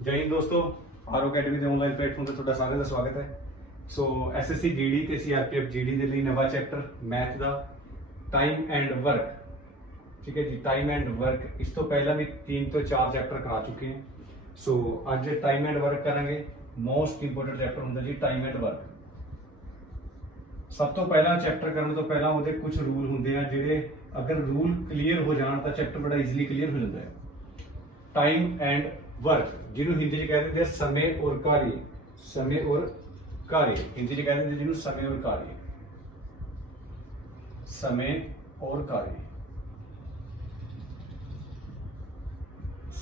जय हिंद दोस्तों, are academy के ऑनलाइन प्लेटफॉर्म ਤੇ ਤੁਹਾਡਾ ਸਾਰਿਆਂ ਦਾ ਸਵਾਗਤ ਹੈ। ਸੋ ਐਸਐਸਸੀ ਜੀਡੀ ਤੇ ਸੀਆਰਪੀਐਫ ਜੀਡੀ ਦੇ ਲਈ ਨਵਾਂ chapter math the time and work. ਠੀਕ ਹੈ ਜੀ, ਟਾਈਮ ਐਂਡ ਵਰਕ ਇਸ ਤੋਂ ਪਹਿਲਾਂ ਵੀ 3 ਤੋਂ 4 ਚੈप्टर ਕਰਾ ਚੁੱਕੇ ਹਾਂ। ਸੋ ਅੱਜ ਟਾਈਮ ਐਂਡ ਵਰਕ ਕਰਾਂਗੇ। ਮੋਸਟ ਇੰਪੋਰਟੈਂਟ ਚੈप्टर ਹੁੰਦਾ ਜੀ ਟਾਈਮ ਐਂਡ ਵਰਕ। ਸਭ ਤੋਂ ਪਹਿਲਾਂ ਚੈप्टर ਕਰਨ ਤੋਂ ਪਹਿਲਾਂ ਉਹਦੇ ਕੁਝ ਰੂਲ ਹੁੰਦੇ ਆ ਜਿਹੜੇ ਅਗਰ ਰੂਲ ਕਲੀਅਰ ਹੋ ਜਾਣ ਤਾਂ ਚੈप्टर ਬੜਾ ਈਜ਼ੀਲੀ ਕਲੀਅਰ ਹੋ ਜਾਂਦਾ ਹੈ। टाइम एंड वर्क जिन्हों हिंदी च कह देते समय और कार्य, समय और कार्य हिंदी च कह देते जिन्हों समय और कार्य, समय और कार्य,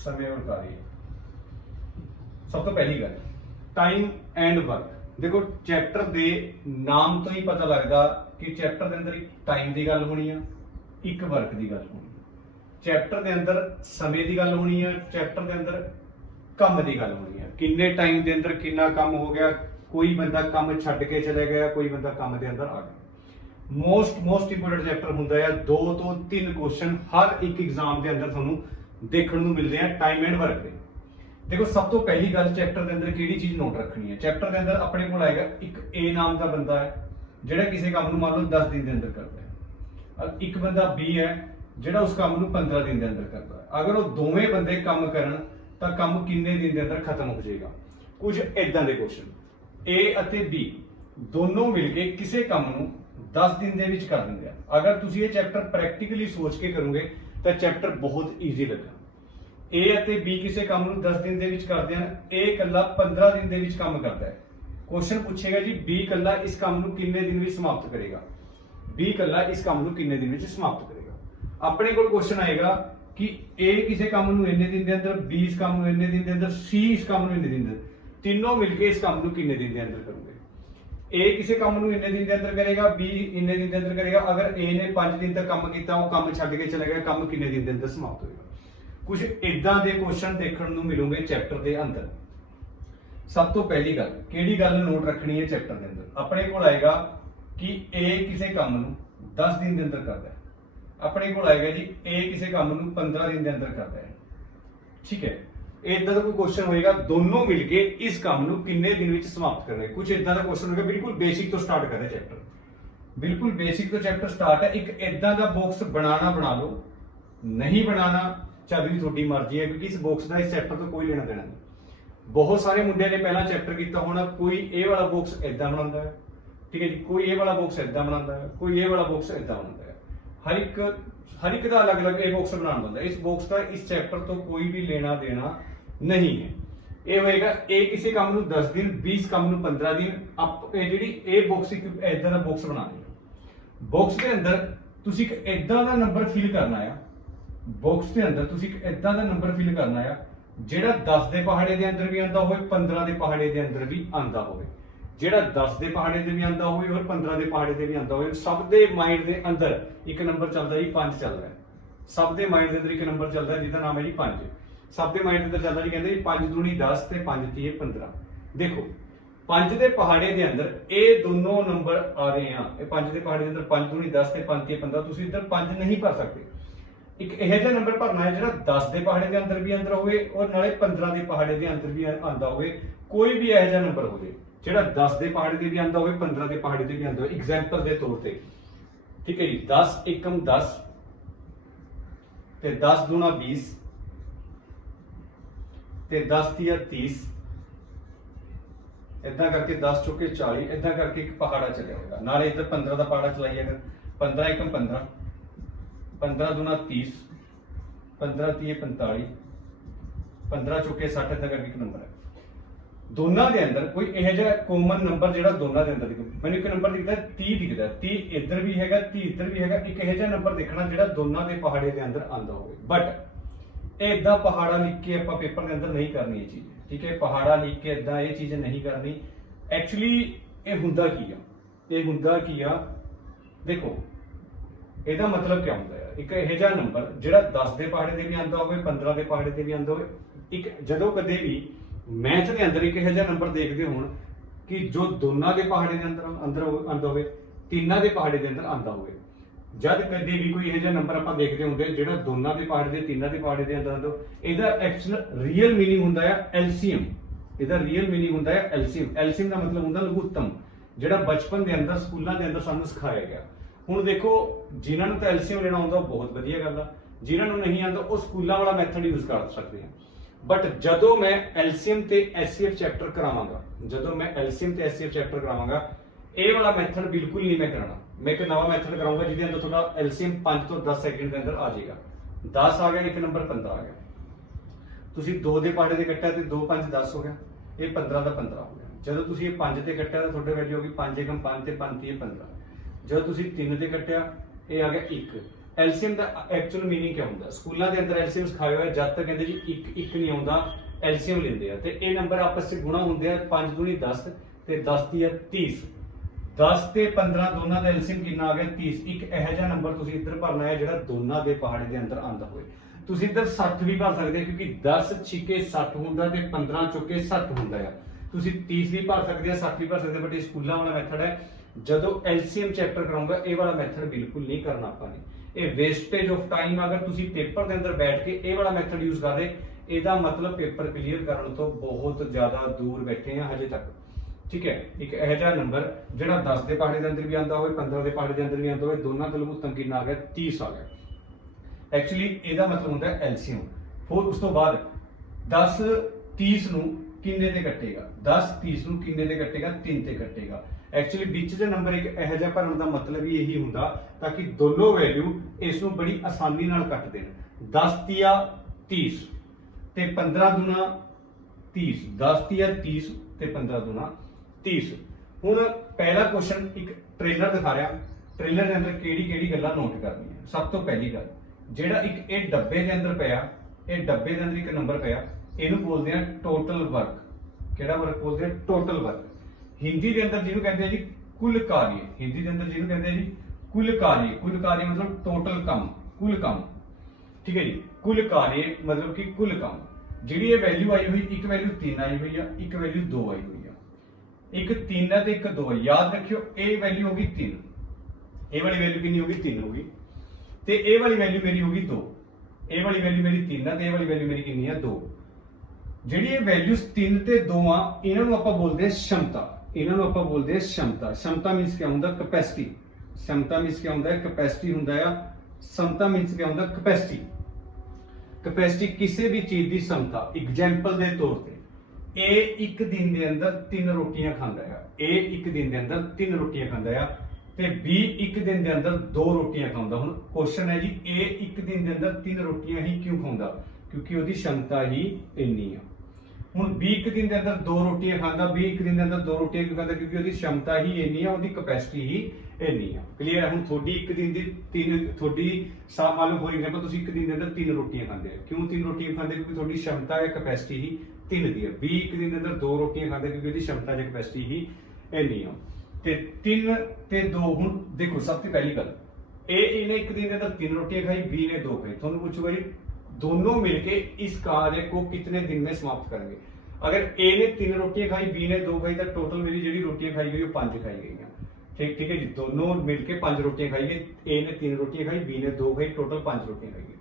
समय और कार्य। सब तो पहली गल टाइम एंड वर्क। देखो चैप्टर के नाम तो ही पता लगता कि चैप्टर के अंदर एक टाइम की गल होनी है, एक वर्क की गल होनी। चैप्टर के अंदर समय की गल होनी है, चैप्टर के अंदर काम की गल होनी है। किन्ने टाइम के अंदर कितना काम हो गया, कोई बंदा काम छड्ड के चले गया, कोई बंदा काम के अंदर आ गया। मोस्ट इंपोर्टेंट चैप्टर होंदा है। 2 तो 3 क्वेश्चन हर एक एग्जाम के अंदर तुहानू देखने को मिलते हैं टाइम एंड वर्क के। देखो सब तो पहली गल चैप्टर के अंदर किहड़ी चीज नोट रखनी है। चैप्टर के अंदर अपने को आएगा एक ए नाम का बंदा है जिहड़ा किसी काम नू मान लो 10 दिन के अंदर करता है, और एक बंदा बी है ਜਿਹੜਾ ਉਸ ਕੰਮ ਨੂੰ 15 ਦਿਨ ਦੇ ਅੰਦਰ ਕਰਦਾ ਹੈ। ਅਗਰ ਉਹ ਦੋਵੇਂ ਬੰਦੇ ਕੰਮ ਕਰਨ ਤਾਂ ਕੰਮ ਕਿੰਨੇ ਦਿਨ ਦੇ ਅੰਦਰ ਖਤਮ ਹੋ ਜਾਏਗਾ। ਕੁਝ ਇਦਾਂ ਦੇ ਕੁਐਸਚਨ A ਅਤੇ B ਦੋਨੋਂ ਮਿਲ ਕੇ ਕਿਸੇ ਕੰਮ ਨੂੰ 10 ਦਿਨ ਦੇ ਵਿੱਚ ਕਰ ਦਿੰਦੇ ਆ। ਅਗਰ ਤੁਸੀਂ ਇਹ ਚੈਪਟਰ ਪ੍ਰੈਕਟੀਕਲੀ ਸੋਚ ਕੇ ਕਰੋਗੇ ਤਾਂ ਚੈਪਟਰ ਬਹੁਤ ਈਜ਼ੀ ਲੱਗਾ। A ਅਤੇ B ਕਿਸੇ ਕੰਮ ਨੂੰ 10 ਦਿਨ ਦੇ ਵਿੱਚ ਕਰਦੇ ਹਨ, A ਇਕੱਲਾ 15 ਦਿਨ ਦੇ ਵਿੱਚ ਕੰਮ ਕਰਦਾ ਹੈ। ਕੁਐਸਚਨ ਪੁੱਛੇਗਾ ਜੀ B ਇਕੱਲਾ ਇਸ ਕੰਮ ਨੂੰ ਕਿੰਨੇ ਦਿਨ ਵਿੱਚ ਸਮਾਪਤ ਕਰੇਗਾ, B ਇਕੱਲਾ ਇਸ ਕੰਮ ਨੂੰ ਕਿੰਨੇ ਦਿਨ ਵਿੱਚ ਸਮਾਪਤ ਕਰੇਗਾ। अपने को क्वेश्चन आएगा कि ए किसी काम नूं इन्ने दिन के अंदर, बी इस काम नूं इन्ने दिन के अंदर, सी इस काम नूं इन्ने दिन के अंदर, तीनों मिलके इस काम नूं किन्ने दिन के अंदर करोगे। ए किसी काम नूं इन्ने दिन के अंदर करेगा, बी इन्ने दिन के अंदर करेगा। अगर ए ने 5 दिन तक काम किया, वो काम छड्ड के चला गया, काम किन्ने दिन के अंदर समाप्त होएगा। कुछ इदां दे क्वेश्चन देखने नूं मिलोगे चैप्टर के अंदर। सब तो पहली गल किहड़ी गल नोट रखनी है चैप्टर के अंदर, अपने को आएगा कि ए किसी काम नूं 10 दिन के अंदर करता है। अपने को आएगा जी ए किसी काम नूं 15 दिन के अंदर करता है। ठीक है, इदा का कोई क्वेश्चन होएगा दोनों मिलके इस काम नूं किन्ने दिन विच समाप्त करना है। कुछ इदा का क्वेश्चन होगा बिल्कुल बेसिक तो स्टार्ट कर रहे चैप्टर, बिल्कुल बेसिक तो चैप्टर स्टार्ट है। एक इदा का बॉक्स बनाना बना लो, नहीं बनाना चल भी थोड़ी मर्जी है, क्योंकि इस बॉक्स का इस चैप्टर तो कोई लेना देना नहीं। बहुत सारे मुंडिया ने पहला चैप्टर किया होना, कोई ए वाला बॉक्स इदा बनाता है, ठीक है जी, कोई ए वाला बॉक्स इदा बनाता है, कोई ए वाला बॉक्स इदा बनाता है। हर एक का अलग अलग ए बॉक्स बनाना होता है। इस बॉक्स का इस चैप्टर तो कोई भी लेना देना नहीं है। ये होएगा ए किसी काम नूं 10 दिन, 20 काम नूं 15 दिन। आप जिहड़ी ए बॉक्स एक इदां दा बॉक्स बनानी है। बॉक्स के अंदर तुसीं एक इदां दा नंबर फिल करना है। बॉक्स के अंदर तुसीं एक इदां दा नंबर फिल करना है जिहड़ा 10 दे पहाड़े दे अंदर भी आंदा होवे, 15 दे पहाड़े दे अंदर भी आंदा होवे। ਜਿਹੜਾ 10 ਦੇ ਪਹਾੜੇ ਤੇ ਵੀ ਆਂਦਾ ਹੋਵੇ ਔਰ 15 ਦੇ ਪਹਾੜੇ ਤੇ ਵੀ ਆਂਦਾ ਹੋਵੇ। ਸਭ ਦੇ ਮਾਈਂਡ ਦੇ ਅੰਦਰ ਇੱਕ ਨੰਬਰ ਚੱਲਦਾ ਜੀ 5 ਚੱਲਦਾ ਹੈ। ਸਭ ਦੇ ਮਾਈਂਡ ਦੇ ਅੰਦਰ ਇੱਕ ਨੰਬਰ ਚੱਲਦਾ ਜਿਹਦਾ ਨਾਮ ਹੈ ਜੀ 5। ਸਭ ਦੇ ਮਾਈਂਡ ਦੇ ਅੰਦਰ ਚੱਲਦਾ ਜੀ ਕਹਿੰਦੇ ਜੀ 5 ਦੂਣੀ 10 ਤੇ 5 ਤੀਏ 15। ਦੇਖੋ 5 ਦੇ ਪਹਾੜੇ ਦੇ ਅੰਦਰ ਇਹ ਦੋਨੋਂ ਨੰਬਰ ਆ ਰਹੇ ਆ। ਇਹ 5 ਦੇ ਪਹਾੜੇ ਦੇ ਅੰਦਰ 5 ਦੂਣੀ 10 ਤੇ 5 ਤੀਏ 15। ਤੁਸੀਂ ਇੱਧਰ 5 ਨਹੀਂ ਭਰ ਸਕਦੇ। ਇੱਕ ਇਹੋ ਜਿਹਾ ਨੰਬਰ ਭਰਨਾ ਹੈ ਜਿਹੜਾ 10 ਦੇ ਪਹਾੜੇ ਦੇ ਅੰਦਰ ਵੀ ਅੰਦਰ ਹੋਵੇ ਔਰ ਨਾਲੇ 15 ਦੇ ਪਹਾੜੇ ਦੇ ਅੰਦਰ ਵੀ ਆਂਦਾ ਹੋਵੇ। ਕੋਈ ਵੀ ਇਹੋ ਜਿਹਾ ਨੰਬਰ ਹੋਵੇ ਜਿਹੜਾ 10 ਦੇ ਪਹਾੜੇ ਤੇ ਵੀ ਆਂਦਾ ਹੋਵੇ, 15 ਦੇ ਪਹਾੜੇ ਤੇ ਵੀ ਆਂਦਾ ਹੋਵੇ। ਐਗਜ਼ਾਮਪਲ ਦੇ ਤੌਰ ਤੇ, ਠੀਕ ਹੈ ਜੀ, 10 ਏਕਮ 10 ਤੇ 10 ਦੂਣਾ 20 ਤੇ 10 ਤੀਆ 30, ਇਦਾਂ ਕਰਕੇ 10 ਚੌਕੇ 40, ਇਦਾਂ ਕਰਕੇ ਇੱਕ ਪਹਾੜਾ ਚੱਲਿਆ ਹੋਵੇਗਾ। ਨਾਲੇ ਇੱਧਰ 15 ਦਾ ਪਹਾੜਾ ਚਲਾਈਏ, ਅਗਰ 15 ਏਕਮ 15, 15 ਦੂਣਾ 30, 15 ਤੀਏ 45, 15 ਚੌਕੇ 60, ਇਦਾਂ ਕਰਕੇ ਇੱਕ ਨੰਬਰ ਹੈ। ਦੋਨਾਂ ਦੇ ਅੰਦਰ ਕੋਈ ਇਹੋ ਜਿਹਾ ਕਾਮਨ ਨੰਬਰ ਜਿਹੜਾ ਦੋਨਾਂ ਦੇ ਅੰਦਰ ਮੈਨੂੰ ਇੱਕ ਨੰਬਰ ਦਿਖਦਾ 30 ਦਿਖਦਾ, 30 ਇੱਧਰ ਵੀ ਹੈਗਾ, 30 ਇੱਧਰ ਵੀ ਹੈਗਾ। ਇੱਕ ਇਹੋ ਜਿਹਾ ਨੰਬਰ ਦੇਖਣਾ ਜਿਹੜਾ ਦੋਨਾਂ ਦੇ ਪਹਾੜੇ ਦੇ ਅੰਦਰ ਆਂਦਾ ਹੋਵੇ। ਬਟ ਇਹ ਇਦਾਂ ਪਹਾੜਾ ਲਿਖ ਕੇ ਆਪਾਂ ਪੇਪਰ ਦੇ ਅੰਦਰ ਨਹੀਂ ਕਰਨੀ ਇਹ ਚੀਜ਼, ਠੀਕ ਹੈ। ਪਹਾੜਾ ਲਿਖ ਕੇ ਇਦਾਂ ਇਹ ਚੀਜ਼ ਨਹੀਂ ਕਰਨੀ। ਐਕਚੁਅਲੀ ਇਹ ਹੁੰਦਾ ਕੀ ਆ, ਇਹ ਹੁੰਦਾ ਕੀ ਆ, ਦੇਖੋ ਇਹਦਾ ਮਤਲਬ ਕੀ ਹੁੰਦਾ ਹੈ। ਇੱਕ ਇਹੋ ਜਿਹਾ ਨੰਬਰ ਜਿਹੜਾ 10 ਦੇ ਪਹਾੜੇ ਤੇ ਵੀ ਆਂਦਾ ਹੋਵੇ, 15 ਦੇ ਪਹਾੜੇ ਤੇ ਵੀ ਆਂਦਾ ਹੋਵੇ। ਇੱਕ ਜਦੋਂ ਕਦੇ ਵੀ मैथ के अंदर एक ਇਹੋ ਜਿਹਾ नंबर देखते हो कि जो दोनों के पहाड़े के अंदर आंदा होवे, तीनों के पहाड़े के अंदर आंदा होवे, ਜਦ ਕਦੇ ਵੀ ਕੋਈ ਇਹੋ ਜਿਹਾ ਨੰਬਰ ਆਪਾਂ ਦੇਖਦੇ ਹੁੰਦੇ ਜਿਹੜਾ ਦੋਨਾਂ ਦੇ ਪਹਾੜੇ ਦੇ ਤਿੰਨਾਂ ਦੇ ਪਹਾੜੇ ਦੇ ਅੰਦਰ ਆਉਂਦਾ, ਇਹਦਾ ਐਕਚੁਅਲ ਰੀਅਲ ਮੀਨਿੰਗ ਹੁੰਦਾ ਆ ਐਲਸੀਐਮ। ਇਹਦਾ ਰੀਅਲ ਮੀਨਿੰਗ ਹੁੰਦਾ ਹੈ ਐਲਸੀਐਮ। ਐਲਸੀਐਮ ਦਾ ਮਤਲਬ ਹੁੰਦਾ ਲਘੁੱਤਮ, ਜਿਹੜਾ ਬਚਪਨ ਦੇ ਅੰਦਰ ਸਕੂਲਾਂ ਦੇ ਅੰਦਰ ਸਾਨੂੰ ਸਿਖਾਇਆ ਗਿਆ। ਹੁਣ ਦੇਖੋ ਜਿਨ੍ਹਾਂ ਨੂੰ ਤਾਂ ਐਲਸੀਐਮ ਲੈਣਾ ਆਉਂਦਾ ਉਹ ਬਹੁਤ ਵਧੀਆ ਗੱਲ ਆ, ਜਿਨ੍ਹਾਂ ਨੂੰ ਨਹੀਂ ਆਉਂਦਾ ਉਹ ਸਕੂਲਾਂ ਵਾਲਾ ਮੈਥਡ ਯੂਜ਼ ਕਰ ਸਕਦੇ ਆ। ਬਟ ਜਦੋਂ ਮੈਂ ਐਲਸੀਐਮ ਤੇ ਐਚਸੀਐਫ ਚੈਪਟਰ ਕਰਾਵਾਂਗਾ, ਜਦੋਂ ਮੈਂ ਐਲਸੀਐਮ ਤੇ ਐਚਸੀਐਫ ਚੈਪਟਰ ਕਰਾਵਾਂਗਾ, ਇਹ ਵਾਲਾ ਮੈਥਡ ਬਿਲਕੁਲ ਨਹੀਂ ਮੈਂ ਕਰਾਉਣਾ। ਮੈਂ ਇੱਕ ਨਵਾਂ ਮੈਥਡ ਕਰਾਉਂਗਾ ਜਿਹਦੇ ਅੰਦਰ ਤੁਹਾਡਾ ਐਲਸੀਐਮ 5 ਤੋਂ 10 ਸੈਕਿੰਡ ਦੇ ਅੰਦਰ ਆ ਜਾਏਗਾ। 10 ਆ ਗਿਆ, ਇੱਕ ਨੰਬਰ 15 ਆ ਗਿਆ। ਤੁਸੀਂ 2 ਦੇ ਪਹਾੜੇ ਦੇ ਕੱਟਿਆ ਤੇ 2 5 10 ਹੋ ਗਿਆ, ਇਹ 15 ਦਾ 15 ਹੋ ਗਿਆ। ਜਦੋਂ ਤੁਸੀਂ ਇਹ 5 ਤੇ ਕੱਟਿਆ ਤਾਂ ਤੁਹਾਡੇ ਵੈਲਿਊ ਹੋ ਗਈ 5 × 5 ਤੇ 5 3 15। ਜਦੋਂ ਤੁਸੀਂ 3 ਤੇ ਕੱਟਿਆ ਇਹ ਆ ਗਿਆ 1। ਐਲਸੀਐਮ ਦਾ ਐਕਚੁਅਲ ਮੀਨਿੰਗ ਕੀ ਹੁੰਦਾ? ਸਕੂਲਾਂ ਦੇ ਅੰਦਰ ਐਲਸੀਐਮ ਸਿਖਾਇਆ ਹੋਇਆ, ਜਦ ਤੱਕ ਕਹਿੰਦੇ ਜੀ 1 ਨਹੀਂ ਆਉਂਦਾ ਐਲਸੀਐਮ ਲੈਂਦੇ ਆ ਤੇ ਇਹ ਨੰਬਰ ਆਪਸ ਵਿੱਚ ਗੁਣਾ ਹੁੰਦੇ ਆ। 5 ਦੂਣੀ 10 ਤੇ 10 ਦੀ ਆ 30। 10 ਤੇ 15 ਦੋਨਾਂ ਦਾ ਐਲਸੀਐਮ ਕਿੰਨਾ ਆ ਗਿਆ? 30। ਇੱਕ ਇਹੋ ਜਿਹਾ ਨੰਬਰ ਤੁਸੀਂ ਇੱਧਰ ਭਰਨਾ ਹੈ ਜਿਹੜਾ ਦੋਨਾਂ ਦੇ ਪਹਾੜੇ ਦੇ ਅੰਦਰ ਆਉਂਦਾ ਹੋਵੇ। ਤੁਸੀਂ ਇੱਧਰ 60 ਵੀ ਭਰ ਸਕਦੇ ਕਿਉਂਕਿ 10 ਛਿੱਕੇ 60 ਹੁੰਦਾ ਤੇ 15 ਚੁੱਕੇ 60 ਹੁੰਦਾ ਆ। ਤੁਸੀਂ 30 ਵੀ ਭਰ ਸਕਦੇ ਆ, 60 ਵੀ ਭਰ ਸਕਦੇ, ਬਟ ਇਹ ਸਕੂਲਾਂ ਵਾਲਾ ਮੈਥਡ ਹੈ। ਜਦੋਂ ਐਲਸੀਐਮ ਚੈਪਟਰ ਕਰਾਉਂਗਾ ਇਹ ਵਾਲਾ ਮੈਥਡ ਬਿਲਕੁਲ ਨਹੀਂ ਕਰਨਾ ਆਪਾਂ ਨੇ। ਇਹ ਵੇਸਟੇਜ ਆਫ ਟਾਈਮ। ਅਗਰ ਤੁਸੀਂ ਪੇਪਰ ਦੇ ਅੰਦਰ ਬੈਠ ਕੇ ਇਹ ਵਾਲਾ ਮੈਥਡ ਯੂਜ਼ ਕਰਦੇ, ਇਹਦਾ ਮਤਲਬ ਪੇਪਰ ਕਲੀਅਰ ਕਰਨ ਤੋਂ ਬਹੁਤ ਜ਼ਿਆਦਾ ਦੂਰ ਬੈਠੇ ਆ ਹਜੇ ਤੱਕ। ਠੀਕ ਹੈ, ਇੱਕ ਇਹੋ ਜਿਹਾ ਨੰਬਰ ਜਿਹੜਾ 10 ਦੇ ਪਹਾੜੇ ਦੇ ਅੰਦਰ ਵੀ ਆਉਂਦਾ ਹੋਵੇ, 15 ਦੇ ਪਹਾੜੇ ਦੇ ਅੰਦਰ ਵੀ ਆਉਂਦਾ ਹੋਵੇ, ਦੋਨਾਂ ਦਾ ਲਘੁੱਤਮ ਕਿੰਨਾ ਆ ਗਿਆ? 30 ਆ ਗਿਆ। ਐਕਚੁਅਲੀ ਇਹਦਾ ਮਤਲਬ ਹੁੰਦਾ ਐਲਸੀਐਮ। ਫਿਰ ਉਸ ਤੋਂ ਬਾਅਦ 10 30 ਨੂੰ ਕਿੰਨੇ ਤੇ ਕੱਟੇਗਾ? 10 30 ਨੂੰ ਕਿੰਨੇ ਤੇ ਕੱਟੇਗਾ? 3 ਤੇ ਕੱਟੇਗਾ। ਐਕਚੁਅਲੀ ਵਿੱਚ ਦੇ ਨੰਬਰ ਇੱਕ ਇਹੋ ਜਿਹਾ ਭਰਨ ਦਾ ਮਤਲਬ ਹੀ ਇਹੀ ਹੁੰਦਾ ਤਾਂ ਕਿ ਦੋਨੋਂ ਵੈਲਿਊ ਇਸ ਨੂੰ ਬੜੀ ਆਸਾਨੀ ਨਾਲ ਕੱਟ ਦੇਣ। 10 ਤੀਆ 30 ਤੇ 15 ਦੂਣਾ 30। 10 ਤੀਆ 30 ਤੇ 15 ਦੂਣਾ 30। ਹੁਣ ਪਹਿਲਾ ਕੁਐਸਚਨ ਇੱਕ ਟ੍ਰੇਲਰ ਦਿਖਾ ਰਿਹਾ। ਟ੍ਰੇਲਰ ਦੇ ਅੰਦਰ ਕਿਹੜੀ ਗੱਲਾਂ ਨੋਟ ਕਰਨੀਆਂ? ਸਭ ਤੋਂ ਪਹਿਲੀ ਗੱਲ, ਜਿਹੜਾ ਇੱਕ ਇਹ ਡੱਬੇ ਦੇ ਅੰਦਰ ਪਿਆ, ਇਹ ਡੱਬੇ ਦੇ ਅੰਦਰ ਇੱਕ ਨੰਬਰ ਪਿਆ, ਇਹਨੂੰ ਬੋਲਦੇ ਆ ਟੋਟਲ ਵਰਕ। ਕਿਹੜਾ ਵਰਕ ਬੋਲਦੇ ਆ? Total work. ਹਿੰਦੀ ਦੇ ਅੰਦਰ ਜਿਹਨੂੰ ਕਹਿੰਦੇ ਆ ਜੀ ਕੁੱਲ ਕਾਰਜ। ਹਿੰਦੀ ਦੇ ਅੰਦਰ ਜਿਹਨੂੰ ਕਹਿੰਦੇ ਆ ਜੀ ਕੁੱਲ ਕਾਰਜ। ਕੁੱਲ ਕਾਰਜ ਮਤਲਬ ਟੋਟਲ ਕੰਮ, ਕੁੱਲ ਕੰਮ। ਠੀਕ ਹੈ ਜੀ, ਕੁੱਲ ਕਾਰਜ ਮਤਲਬ ਕਿ ਕੁੱਲ ਕੰਮ। ਜਿਹੜੀ ਇਹ ਵੈਲਿਊ ਆਈ ਹੋਈ, ਇੱਕ ਵੈਲਿਊ 3 ਆਈ ਹੋਈ ਆ, ਇੱਕ ਵੈਲਿਊ 2 ਆਈ ਹੋਈ ਆ। ਇੱਕ 3 ਹੈ ਤੇ ਇੱਕ 2 ਹੈ। ਯਾਦ ਰੱਖਿਓ ਇਹ ਵੈਲਿਊ ਹੋ ਗਈ 3, ਇਹ ਵਾਲੀ ਵੈਲਿਊ ਕਿੰਨੀ ਹੋ ਗਈ? 3 ਹੋ ਗਈ। ਤੇ ਇਹ ਵਾਲੀ ਵੈਲਿਊ ਮੇਰੀ ਹੋ ਗਈ 2। ਇਹ ਵਾਲੀ ਵੈਲਿਊ ਮੇਰੀ 3 ਆ ਤੇ ਇਹ ਵਾਲੀ ਵੈਲਿਊ ਮੇਰੀ ਕਿੰਨੀ ਆ? 2। ਜਿਹੜੀ ਇਹ ਵੈਲਿਊਜ਼ 3 ਤੇ 2 ਆ, ਇਹਨਾਂ ਨੂੰ ਆਪਾਂ ਬੋਲਦੇ ਆ ਸ਼ਮਤਾ। ਇਹਨਾਂ ਨੂੰ ਆਪਾਂ ਬੋਲਦੇ ਆ ਸ਼ਮਤਾ। ਸ਼ਮਤਾ ਮੀਨਸ ਕੀ ਹੁੰਦਾ? ਕੈਪੈਸਿਟੀ। ਸ਼ਮਤਾ ਮੀਨਸ ਕੀ ਹੁੰਦਾ ਹੈ? ਕੈਪੈਸਿਟੀ ਹੁੰਦਾ ਆ। ਸਮਤਾ ਮੀਨਸ ਕੀ ਹੁੰਦਾ? ਕੈਪੈਸਿਟੀ। ਕੈਪੈਸਿਟੀ ਕਿਸੇ ਵੀ ਚੀਜ਼ ਦੀ ਸਮਤਾ। ਐਗਜ਼ਾਮਪਲ ਦੇ ਤੌਰ ਤੇ ਇਹ ਇੱਕ ਦਿਨ ਦੇ ਅੰਦਰ 3 ਰੋਟੀਆਂ ਖਾਂਦਾ ਆ। ਇਹ ਇੱਕ ਦਿਨ ਦੇ ਅੰਦਰ 3 ਰੋਟੀਆਂ ਖਾਂਦਾ ਆ ਤੇ B ਇੱਕ ਦਿਨ ਦੇ ਅੰਦਰ 2 ਰੋਟੀਆਂ ਖਾਂਦਾ। ਹੁਣ ਕੁਐਸਚਨ ਹੈ ਜੀ A ਇੱਕ ਦਿਨ ਦੇ ਅੰਦਰ 3 ਰੋਟੀਆਂ ਹੀ ਕਿਉਂ ਖਾਂਦਾ? ਕਿਉਂਕਿ ਉਹਦੀ ਸ਼ਮਤਾ ਹੀ ਇੰਨੀ ਆ। ਹੁਣ B ਇੱਕ ਦਿਨ ਦੇ ਅੰਦਰ 2 ਰੋਟੀਆਂ ਖਾਂਦਾ। B ਇੱਕ ਦਿਨ ਦੇ ਅੰਦਰ 2 ਰੋਟੀਆਂ ਕਿਉਂ ਖਾਂਦਾ? ਕਿਉਂਕਿ ਉਹਦੀ ਸ਼ਮਤਾ ਹੀ ਇੰਨੀ ਆ, ਉਹਦੀ ਕੈਪੈਸਿਟੀ ਹੀ ਇੰਨੀ ਆ। ਕਲੀਅਰ ਹੈ? ਹੁਣ ਤੁਹਾਡੀ ਇੱਕ ਦਿਨ ਦੀ 3 ਤੁਹਾਡੀ ਮੰਨ ਲਓ ਫੋਰ ਐਗਜ਼ਾਮਪਲ ਤੁਸੀਂ ਇੱਕ ਦਿਨ ਦੇ ਅੰਦਰ 3 ਰੋਟੀਆਂ ਖਾਂਦੇ ਆ। ਕਿਉਂ 3 ਰੋਟੀਆਂ ਖਾਂਦੇ? ਕਿਉਂਕਿ ਤੁਹਾਡੀ ਸ਼ਮਤਾ ਜਾਂ ਕੈਪੈਸਿਟੀ ਹੀ 3 ਦੀ ਆ। B ਇੱਕ ਦਿਨ ਦੇ ਅੰਦਰ 2 ਰੋਟੀਆਂ ਖਾਂਦਾ ਕਿਉਂਕਿ ਉਹਦੀ ਸ਼ਮਤਾ ਜਾਂ ਕੈਪੈਸਿਟੀ ਹੀ ਇੰਨੀ ਆ। ਤੇ 3 ਤੇ 2, ਹੁਣ ਦੇਖੋ ਸਭ ਤੋਂ ਪਹਿਲੀ ਗੱਲ, ਇਹਨੇ ਇੱਕ ਦਿਨ ਦੇ ਅੰਦਰ 3 रोटियां खाई, बी ने 2 खाई। ਤੁਹਾਨੂੰ पूछूंगा जी दोनों मिलके इस कार्य को कितने दिन में समाप्त करेंगे? अगर ए ने 3 रोटियां खाई, बी ने 2 खाई तो टोटल मेरी ਜਿਹੜੀ रोटियां खाई गई वो 5 खाई गई। ठीक है जी, दोनों मिलके 5 रोटियां खाई गई। ए ने 3 रोटियां खाई, बी ने 2 खाई, टोटल 5 रोटियां खाई गई।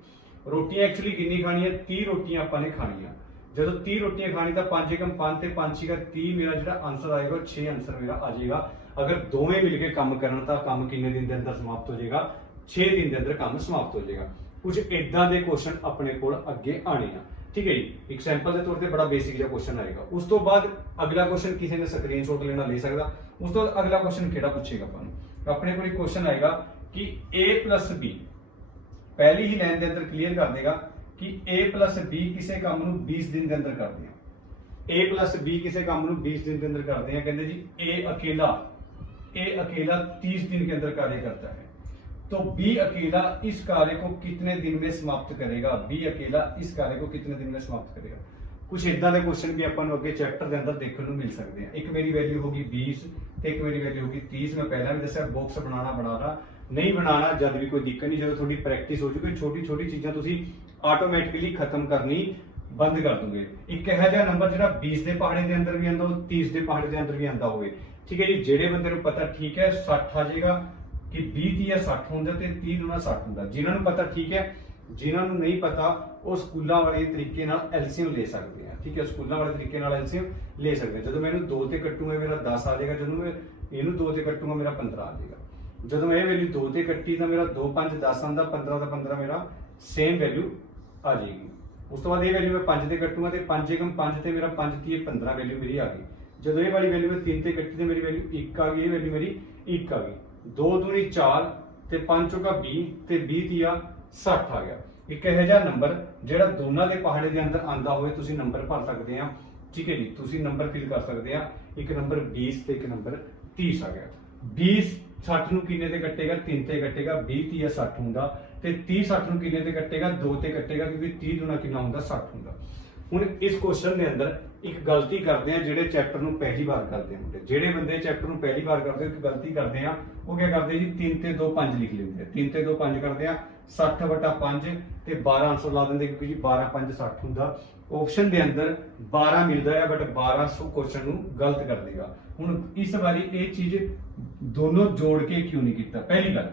रोटियां एक्चुअली कितनी खानी है? 30 रोटियां ਆਪਾਂ ਨੇ ਖਾਣੀਆਂ। ਜਦੋਂ 30 रोटियां खानी ਤਾਂ 5 × 5 ਤੇ 5 × 30 ਮੇਰਾ ਜਿਹੜਾ ਆਨਸਰ ਆਏਗਾ 6 ਆਨਸਰ ਮੇਰਾ ਆ ਜਾਏਗਾ। ਅਗਰ ਦੋਵੇਂ ਮਿਲ ਕੇ ਕੰਮ ਕਰਨ ਤਾਂ ਕੰਮ ਕਿੰਨੇ ਦਿਨ ਦੇ ਅੰਦਰ ਸਮਾਪਤ ਹੋ ਜਾਏਗਾ? 6 ਦਿਨ ਦੇ ਅੰਦਰ ਕੰਮ ਸਮਾਪਤ ਹੋ ਜਾਏਗਾ। ਕੁਝ ਇਦਾਂ ਦੇ ਕੁਐਸਚਨ ਆਪਣੇ ਕੋਲ ਅੱਗੇ ਆਣੇ ਆ। ਠੀਕ ਹੈ ਜੀ, ਇੱਕ ਸੈਂਪਲ ਦੇ ਤੌਰ ਤੇ ਬੜਾ ਬੇਸਿਕ ਜਿਹਾ ਕੁਐਸਚਨ ਆਏਗਾ। ਉਸ ਤੋਂ ਬਾਅਦ ਅਗਲਾ ਕੁਐਸਚਨ ਕਿਸੇ ਨੇ ਸਕਰੀਨਸ਼ਾਟ ਲੈਣਾ ਲੈ ਸਕਦਾ। ਉਸ ਤੋਂ ਬਾਅਦ ਅਗਲਾ ਕੁਐਸਚਨ ਕਿਹੜਾ ਪੁੱਛੇਗਾ ਆਪਾਂ ਨੂੰ? ਆਪਣੇ ਕੋਲ ਇੱਕ ਕੁਐਸਚਨ ਆਏਗਾ ਕਿ a + b ਪਹਿਲੀ ਹੀ ਲਾਈਨ ਦੇ ਅੰਦਰ ਕਲੀਅਰ ਕਰ ਦੇਗਾ ਕਿ a + b ਕਿਸੇ ਕੰਮ ਨੂੰ 20 ਦਿਨ ਦੇ ਅੰਦਰ ਕਰਦੇ ਆ। a + b ਕਿਸੇ ਕੰਮ ਨੂੰ 20 दिन के अंदर करते हैं। कहते जी a अकेला 30 दिन के अंदर कार्य करता है, तो b अकेला इस कार्य को कितने दिन में समाप्त करेगा? b अकेला इस कार्य को कितने दिन में समाप्त करेगा? कुछ इदां दे क्वेश्चन भी अपन अगे चैप्टर के अंदर देखने को मिल सकते हैं। एक मेरी वैल्यू होगी 20 ਤੇ एक मेरी वैल्यू होगी 30। मैं पहला भी दस्या बॉक्स बनाना नहीं बनाना जब भी कोई दिक्कत नहीं। जो थोड़ी प्रैक्टिस हो चुकी छोटी छोटी चीज़ां तुसीं ऑटोमैटिकली खत्म करनी बंद कर दोगे। एक ਇਹੋ ਜਿਹਾ ਨੰਬਰ ਜਿਹੜਾ 20 ਦੇ ਪਹਾੜੇ ਦੇ ਅੰਦਰ ਵੀ ਆਂਦਾ, 30 ਦੇ ਪਹਾੜੇ ਦੇ ਅੰਦਰ ਵੀ ਆਂਦਾ ਹੋਵੇ। ठीक है जी, जेड़े बंदे को पता ठीक है 60 आ जाएगा, कि 20 ਤੀਆ 60 ਹੁੰਦਾ ਤੇ 30 ਦੂਣਾ 60 ਹੁੰਦਾ। ਜਿਨ੍ਹਾਂ ਨੂੰ ਪਤਾ ਠੀਕ ਹੈ, ਜਿਨ੍ਹਾਂ ਨੂੰ ਨਹੀਂ ਪਤਾ ਉਹ ਸਕੂਲਾਂ ਵਾਲੇ ਤਰੀਕੇ ਨਾਲ ਐਲਸੀਐਮ ਲੈ ਸਕਦੇ ਆ। ਠੀਕ ਹੈ, ਸਕੂਲਾਂ ਵਾਲੇ ਤਰੀਕੇ ਨਾਲ ਐਲਸੀਐਮ ਲੈ ਸਕਦੇ। ਜਦੋਂ ਮੈਂ ਇਹਨੂੰ 2 ਤੇ ਕੱਟੂਗਾ ਮੇਰਾ 10 ਆ ਜਾਏਗਾ, ਜਦੋਂ ਮੈਂ ਇਹਨੂੰ 2 ਤੇ ਕੱਟੂਗਾ ਮੇਰਾ 15 ਆ ਜਾਏਗਾ। ਜਦੋਂ ਮੈਂ ਇਹ ਵੈਲਿਊ 2 ਤੇ ਕੱਟੀ ਤਾਂ ਮੇਰਾ 2 5 10 ਆਉਂਦਾ, 15 ਦਾ 15 ਮੇਰਾ ਸੇਮ ਵੈਲਿਊ ਆ ਜਾਏਗੀ। ਉਸ ਤੋਂ ਬਾਅਦ ਇਹ ਵੈਲਿਊ ਮੈਂ 5 ਤੇ ਕੱਟੂਗਾ ਤੇ 5 ਏਕਮ 5 ਤੇ ਮੇਰਾ 5 ਤੀਏ 15 ਵੈਲਿਊ ਮੇਰੀ ਆ ਗਈ। ਜਦੋਂ ਇਹ ਵਾਲੀ ਵੈਲਿਊ ਮੈਂ 3 ਤੇ ਕੱਟੀ ਤੇ ਮੇਰੀ ਵੈਲਿਊ 1 ਆ ਗਈ, ਇਹ ਵੈਲਿਊ ਮੇਰੀ 1 ਆ ਗਈ। 2 ਦੂਣੀ 4 ਤੇ 5 ਚੌਕਾ 20 ਤੇ 20 ਤੀਆ 60 ਆ ਗਿਆ। ਇੱਕ ਇਹੋ ਜਿਹਾ ਨੰਬਰ ਜਿਹੜਾ ਦੋਨਾਂ ਦੇ ਪਹਾੜੇ ਦੇ ਅੰਦਰ ਆਂਦਾ ਹੋਵੇ ਤੁਸੀਂ ਨੰਬਰ ਭਰ ਸਕਦੇ ਆ। ਠੀਕ ਹੈ ਜੀ, ਤੁਸੀਂ ਨੰਬਰ ਫਿਲ ਕਰ ਸਕਦੇ ਆ। ਇੱਕ ਨੰਬਰ 20 ਤੇ ਇੱਕ ਨੰਬਰ 30 ਆ ਗਿਆ। 20 60 ਨੂੰ ਕਿੰਨੇ ਤੇ ਕੱਟੇਗਾ? 3 ਤੇ ਕੱਟੇਗਾ, 20 ਤੀਆ 60 ਹੁੰਦਾ ਤੇ 30 60 ਨੂੰ ਕਿੰਨੇ ਤੇ ਕੱਟੇਗਾ? 2 ਤੇ ਕੱਟੇਗਾ, ਕਿਉਂਕਿ 30 ਦੁਣਾ ਕਿੰਨਾ ਹੁੰਦਾ? 60 ਹੁੰਦਾ। ਹੁਣ ਇਸ ਕੁਐਸਚਨ ਦੇ ਅੰਦਰ ਇੱਕ ਗਲਤੀ ਕਰਦੇ ਆ ਜਿਹੜੇ ਚੈਪਟਰ ਨੂੰ ਪਹਿਲੀ ਵਾਰ ਕਰਦੇ ਆ ਮੁੰਡੇ। ਜਿਹੜੇ ਬੰਦੇ ਚੈਪਟਰ ਨੂੰ ਪਹਿਲੀ ਵਾਰ ਕਰਦੇ ਹੋ ਇੱਕ ਗਲਤੀ ਕਰਦੇ ਆ, ਉਹ ਕੀ ਕਰਦੇ ਜੀ 3 ਤੇ 2 5 ਲਿਖ ਲੈਂਦੇ ਆ। 3 ਤੇ 2 5 ਕਰਦੇ ਆ, 60 ਵਟਾ 5 ਤੇ 12 ਆਂਸਰ ਲਾ ਦਿੰਦੇ, ਕਿਉਂਕਿ ਜੀ 12 5 60 ਹੁੰਦਾ। ਆਪਸ਼ਨ ਦੇ ਅੰਦਰ 12 ਮਿਲਦਾ ਹੈ ਬਟ 1200 ਕੁਐਸਚਨ ਨੂੰ ਗਲਤ ਕਰ ਦੇਗਾ। ਹੁਣ ਇਸ ਵਾਰੀ ਇਹ ਚੀਜ਼ ਦੋਨੋਂ जोड़ के क्यों नहीं किया? पहली गल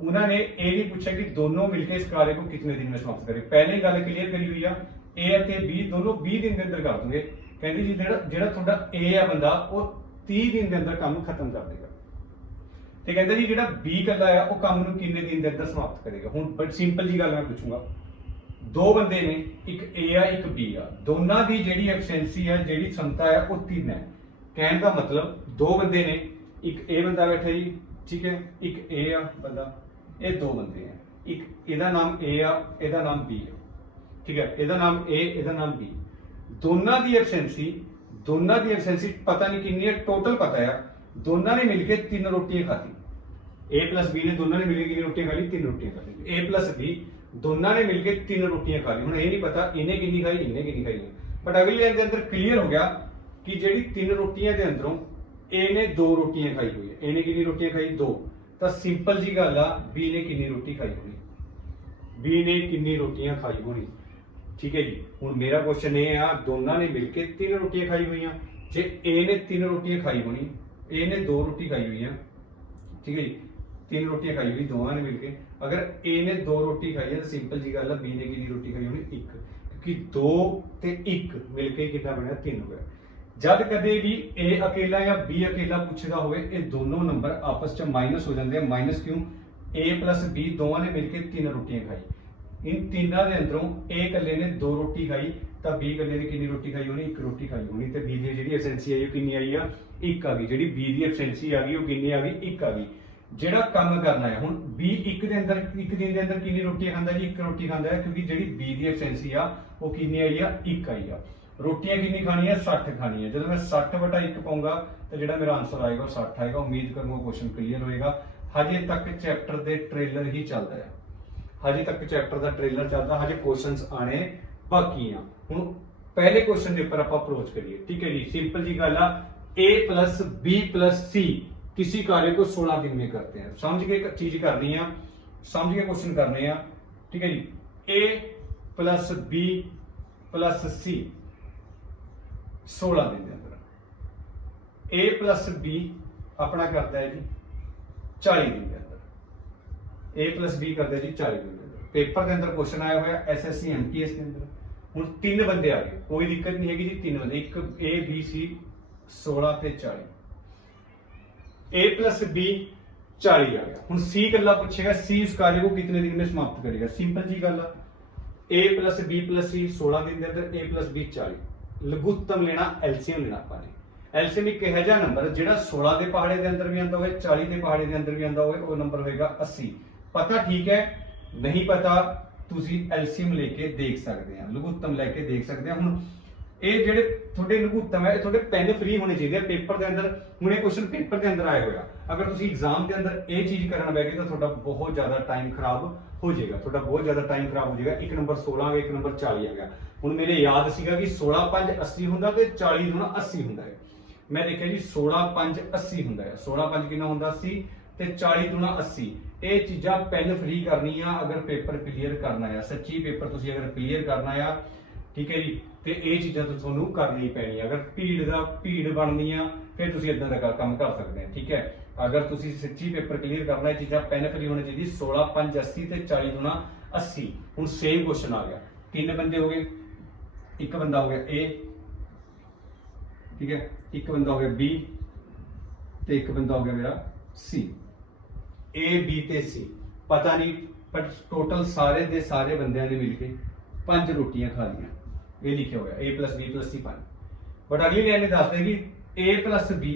उन्होंने ये नहीं पूछा कि दोनों मिलकर इस कार्य को कितने दिन में समाप्त करें। पहले गल क्लीयर करी हुई है, ए ते बी दोनों 20 दिन के अंदर कर दोगे। कहते जी ਜਿਹੜਾ ਤੁਹਾਡਾ ए है बंदा वो 30 दिन के अंदर काम खत्म कर देगा ਤੇ ਕਹਿੰਦਾ ਜੀ ਜਿਹੜਾ B ਕੱਲਾ ਆ ਉਹ ਕੰਮ ਨੂੰ ਕਿੰਨੇ ਦਿਨ ਦੇ ਅੰਦਰ ਸਮਾਪਤ ਕਰੇਗਾ। ਹੁਣ ਬੜੀ ਸਿੰਪਲ ਜੀ ਗੱਲ ਮੈਂ ਪੁੱਛੂੰਗਾ, ਦੋ ਬੰਦੇ ਨੇ, ਇੱਕ A ਆ ਇੱਕ B ਆ, ਦੋਨਾਂ ਦੀ ਜਿਹੜੀ ਐਫੀਸ਼ੀਐਂਸੀ ਹੈ ਜਿਹੜੀ ਸਮਤਾ ਹੈ ਉਹ 3 ਹੈ। ਕਹਿਣ ਦਾ ਮਤਲਬ ਦੋ ਬੰਦੇ ਨੇ, ਇੱਕ A ਬੰਦਾ ਬੈਠਾ ਜੀ, ਠੀਕ ਹੈ, ਇੱਕ A ਆ ਬੰਦਾ, ਇਹ ਦੋ ਬੰਦੇ ਆ। ਇੱਕ ਇਹਦਾ ਨਾਮ A ਆ, ਇਹਦਾ ਨਾਮ B ਆ, ਠੀਕ ਹੈ, ਇਹਦਾ ਨਾਮ A ਇਹਦਾ ਨਾਮ B। ਦੋਨਾਂ ਦੀ ਐਫੀਸ਼ੀਐਂਸੀ ਪਤਾ ਨਹੀਂ ਕਿੰਨੀ ਹੈ, ਟੋਟਲ ਪਤਾ ਹੈ। दोनों ने मिलकर 3 रोटियां खाती, A प्लस B ने दोनों ने मिलकर कितनी रोटियां खा ली? 3 रोटियां खा ली। A प्लस B दोनों ने मिलकर 3 रोटियां खा ली। हुण ये नहीं पता इन्हें कितनी खाई इन्हें कितनी खाई, बट अगली लाइन के अंदर क्लियर हो गया कि जेडी 3 रोटियां दे अंदरों A ने 2 रोटियां खाई हुई है। A ने कितनी रोटियां खाई? 2। तो सिंपल जी गल आ, B ने कितनी रोटी खाई होनी? B ने कितनी रोटियां खाई होनी? ठीक है जी। हुण मेरा क्वेश्चन ये आ, दोनों ने मिलकर 3 रोटियां खाई हुई, जे A ने 3 रोटियां खाई होनी, ए ने 2 रोटी खाई हुई है, ठीक है जी, 3 रोटियां खाई हुई दोनों ने मिलके। अगर ए ने 2 रोटी खाई है तो सिंपल जी गल है, बी ने कितनी रोटी खाई होनी? 1, क्योंकि 2 ते 1 मिलके कितना बनया? 3 हो गया। जब कदे भी ए अकेला या बी अकेला पूछेगा होवे, ये दोनों नंबर आपस च माइनस हो जाते हैं। माइनस क्यों? ए प्लस बी दोनों ने मिलके 3 रोटियां खाई, इन तीनों के अंदरों ए कल्ले ने 2 रोटी खाई तो बी कल्ले ने कितनी रोटी खाई होनी? 1 रोटी खाई होनी। तो बी की जी एफिशिएंसी आई कितनी आई आ? 1 आ गई। जी बी की एफिशिएंसी आ गई वो कितनी आ गई? 1 आ गई। ਜਿਹੜਾ ਕੰਮ ਕਰਨਾ ਹੈ ਹੁਣ B ਇੱਕ ਦੇ ਅੰਦਰ ਇੱਕ ਦਿਨ ਦੇ ਅੰਦਰ ਕਿੰਨੀ ਰੋਟੀਆਂ ਖਾਂਦਾ ਜੀ? 1 ਰੋਟੀ ਖਾਂਦਾ ਹੈ, ਕਿਉਂਕਿ ਜਿਹੜੀ B ਦੀ ਐਫੀਸ਼ੀਐਂਸੀ ਆ ਉਹ ਕਿੰਨੀ ਆਈ ਆ? 1 ਆਈ ਆ। ਰੋਟੀਆਂ ਕਿੰਨੀ ਖਾਣੀਆਂ? 60 ਖਾਣੀਆਂ। ਜਦੋਂ ਮੈਂ 60/1 ਪਾਉਂਗਾ ਤਾਂ ਜਿਹੜਾ ਮੇਰਾ ਆਨਸਰ ਆਏਗਾ ਉਹ 60 ਆਏਗਾ। ਉਮੀਦ ਕਰੂੰਗਾ ਕੁਐਸਚਨ ਕਲੀਅਰ ਹੋਏਗਾ। ਹਜੇ ਤੱਕ ਚੈਪਟਰ ਦੇ ਟ੍ਰੇਲਰ ਹੀ ਚੱਲਦਾ ਹੈ, ਹਜੇ ਤੱਕ ਚੈਪਟਰ ਦਾ ਟ੍ਰੇਲਰ ਚੱਲਦਾ, ਹਜੇ ਕੁਐਸਚਨਸ ਆਣੇ ਬਾਕੀ ਆ। ਹੁਣ ਪਹਿਲੇ ਕੁਐਸਚਨ ਦੇ ਉੱਪਰ ਆਪਾਂ ਅਪਰੋਚ ਕਰੀਏ, ठीक है जी। सिंपल जी गल आ, A plus B plus C किसी कार्य को 16 दिन में करते हैं। समझ के चीज करनी है, समझ के क्वेश्चन करने हैं, ठीक है जी। A plus B plus C 16 दिन के अंदर, A प्लस B अपना करता है जी 40 दिन के अंदर, A प्लस B करता है जी 40 दिन के अंदर। पेपर के अंदर क्वेश्चन आया हुआ है SSC MTS के अंदर। ਹੁਣ 3 ਬੰਦੇ ਆ ਗਏ, ਕੋਈ ਦਿੱਕਤ ਨਹੀਂ ਹੈਗੀ ਜੀ। 3 ਬੰਦੇ, ਇੱਕ A B C 16 ਤੇ 40, A प्लस B 40 आ गया। ਹੁਣ C ਕੱਲਾ ਪੁੱਛੇਗਾ, C उस कार्य को कितने दिन में समाप्त करेगा? सिंपल जी गल A plus B plus C 16 दिन के अंदर, A प्लस B 40। लघुत्तम लेना, एलसीएम लेना ਆਪਾਂ ਨੇ। एलसीएम एक ਇਹੋ ਜਿਹਾ ਨੰਬਰ ਜਿਹੜਾ 16 ਦੇ ਪਹਾੜੇ ਦੇ ਅੰਦਰ ਵੀ ਆਂਦਾ ਹੋਵੇ, 40 ਦੇ ਪਹਾੜੇ ਦੇ ਅੰਦਰ ਵੀ ਆਂਦਾ ਹੋਵੇ, ਉਹ ਨੰਬਰ ਹੋਏਗਾ 80। ਪਤਾ ਠੀਕ ਹੈ, ਨਹੀਂ ਪਤਾ ਤੁਸੀਂ ਐਲਸੀਐਮ ਲੈ ਕੇ ਦੇਖ ਸਕਦੇ ਆ, ਲਘੁੱਤਮ ਲੈ ਕੇ ਦੇਖ ਸਕਦੇ ਆ। ਹੁਣ ਇਹ ਜਿਹੜੇ ਤੁਹਾਡੇ ਲਘੁੱਤਮ ਹੈ ਇਹ ਤੁਹਾਡੇ ਪੈਨ ਫ੍ਰੀ ਹੋਣੇ ਚਾਹੀਦੇ ਆ ਪੇਪਰ ਦੇ ਅੰਦਰ। ਹੁਣ ਇਹ ਕੁਐਸਚਨ ਪੇਪਰ ਦੇ ਅੰਦਰ ਆਏ ਹੋਇਆ, ਅਗਰ ਤੁਸੀਂ ਐਗਜ਼ਾਮ ਦੇ ਅੰਦਰ ਇਹ ਚੀਜ਼ ਕਰਨ ਬੈਠੇ ਤਾਂ ਤੁਹਾਡਾ ਬਹੁਤ ਜ਼ਿਆਦਾ ਟਾਈਮ ਖਰਾਬ ਹੋ ਜਾਏਗਾ, ਤੁਹਾਡਾ ਬਹੁਤ ਜ਼ਿਆਦਾ ਟਾਈਮ ਖਰਾਬ ਹੋ ਜਾਏਗਾ। ਇੱਕ ਨੰਬਰ 16 ਆ ਗਿਆ, ਇੱਕ ਨੰਬਰ 40 ਆ ਗਿਆ। ਹੁਣ ਮੇਰੇ ਯਾਦ ਸੀਗਾ ਕਿ 16 5 80 ਹੁੰਦਾ ਤੇ 40 ਗੁਣਾ 80 ਹੁੰਦਾ ਹੈ। ਮੈਂ ਦੇਖਿਆ ਜੀ 16 5 80 ਹੁੰਦਾ ਹੈ, 16 5 ਕਿੰਨਾ ਹੁੰਦਾ 80 ਤੇ 40 ਗੁਣਾ 80। ਇਹ ਚੀਜ਼ਾਂ ਪੈਨ ਫ੍ਰੀ ਕਰਨੀ ਆ ਅਗਰ ਪੇਪਰ ਕਲੀਅਰ ਕਰਨਾ ਆ, ਸੱਚੀ ਪੇਪਰ ਤੁਸੀਂ ਅਗਰ ਕਲੀਅਰ ਕਰਨਾ ਆ, ਠੀਕ ਹੈ ਜੀ। ਤੇ ਇਹ ਚੀਜ਼ਾਂ ਤੁਹਾਨੂੰ ਕਰਨੀ ਪੈਣੀ, ਅਗਰ ਭੀੜ ਬਣਨੀ ਆ ਫਿਰ ਤੁਸੀਂ ਇਦਾਂ ਦਾ ਕੰਮ ਕਰ ਸਕਦੇ ਆ, ਠੀਕ ਹੈ। अगर तुसी सच्ची पेपर क्लीयर करना है चीज़ां पेन फ्री होनी चाहिए 16 5 80 ते 40 दूना 80। हुण सेम क्वेश्चन आ गया, 3 बंदे हो गए, एक बंदा हो गया ए, ठीक है, एक बंदा हो गया बी ते एक बंदा हो गया मेरा सी। ए बी ते सी पता नहीं, पर टोटल सारे दे सारे बंदियां ने मिलके 5 रोटियां खा लिया, ये लिखे हुआ A plus B plus C 5। But अगली लाइन में दस देगी ए प्लस बी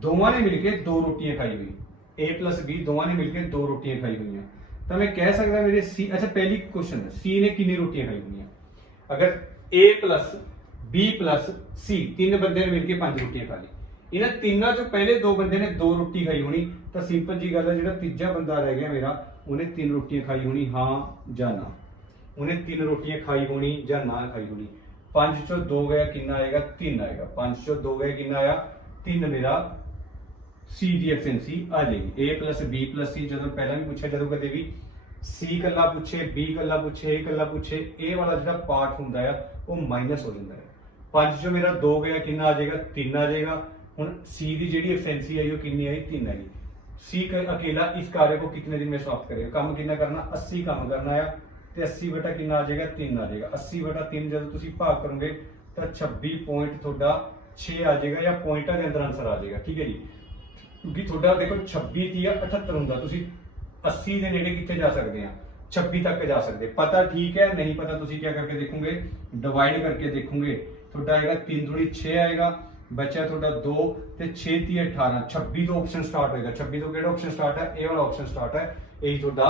दोवां ने मिलके 2 रोटियां खाई हुई, ए प्लस बी दोवां ने मिलके 2 रोटियां खाई हुई हैं। तो मैं कह सकता मेरे सी, अच्छा पहली क्वेश्चन है सी ने कितनी रोटियां खाई हुई हैं? अगर ए प्लस बी प्लस सी 3 बंदे ने मिलके 5 रोटियां खा ली, इन्हां तीनों चो पहले 2 बंदे ने 2 रोटी खाई होनी, तो सिंपल जी गल है जो तीजा बंदा रह गया मेरा उन्हें 3 रोटियां खाई होनी, हाँ या ना, उन्हें 3 रोटियां खाई होनी या ना खाई होनी। 5 चो 2 गया कितना आएगा? 3 आएगा, 5 चो 2 गया कितना आया? 3 मेरा सी की एफिशिएंसी आ जाएगी। ए प्लस बी प्लस सी जो पहला भी पूछा, जो कदे भी सी कला पूछे बी कला पूछे ए कला पूछे, ए वाला जो पार्ट होंदा है वो माइनस हो जाता है। 5 चो मेरा 2 गया कितना आ जाएगा? 3 आ जाएगा। हुण सी की जिहड़ी एफिशिएंसी आई वो कितनी आई? 3 आई। सी अकेला इस कार्य को कितने दिन में समाप्त करेगा? काम कितना करना? 80 काम करना है, तो 80 बटा कितना आ जाएगा? 3 आ जाएगा। 80 बटा 3 जो तुम भाग करोगे तो 26 पॉइंट थोड़ा 6 आ जाएगा, या पॉइंटा के अंदर आंसर आ जाएगा, ठीक है जी। क्योंकि थोड़ा देखो 26 थी या 78 होंगे, तुम 80 के नेड़े कितने जा सकते हैं? 26 तक जा सकते। पता ठीक है, नहीं पता तुम क्या करके देखोगे? डिवाइड करके देखोगे, थोड़ा आएगा 3 दूनी 6 आएगा, बचा थोड़ा 2 ते 6 ती 18, 26 तो ऑप्शन स्टार्ट होगा। 26 तो केड़ा ऑप्शन स्टार्ट है? ए वाला ऑप्शन स्टार्ट है, यही थोड़ा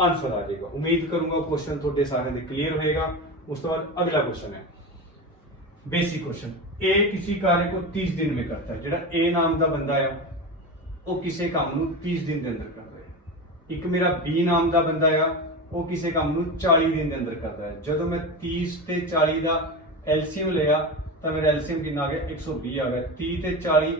आंसर आ जाएगा। उम्मीद करूंगा क्वेश्चन थोड़े सारे दे क्लियर होएगा। उस तो बाद अगला क्वेश्चन है बेसिक क्वेश्चन। ए किसी कार्य को 30 दिन में करता है, जेड़ा ए नाम का बंदा है वो किसी काम नूं 30 दिन के अंदर करता है। एक मेरा बी नाम का बंदा है वो किसी काम नूं 40 दिन के अंदर करता है। जो मैं 30 ते 40 का एलसीएम लिया तो मेरा एलसीएम कितना आ गया? 120 आ गया। 30 ते 40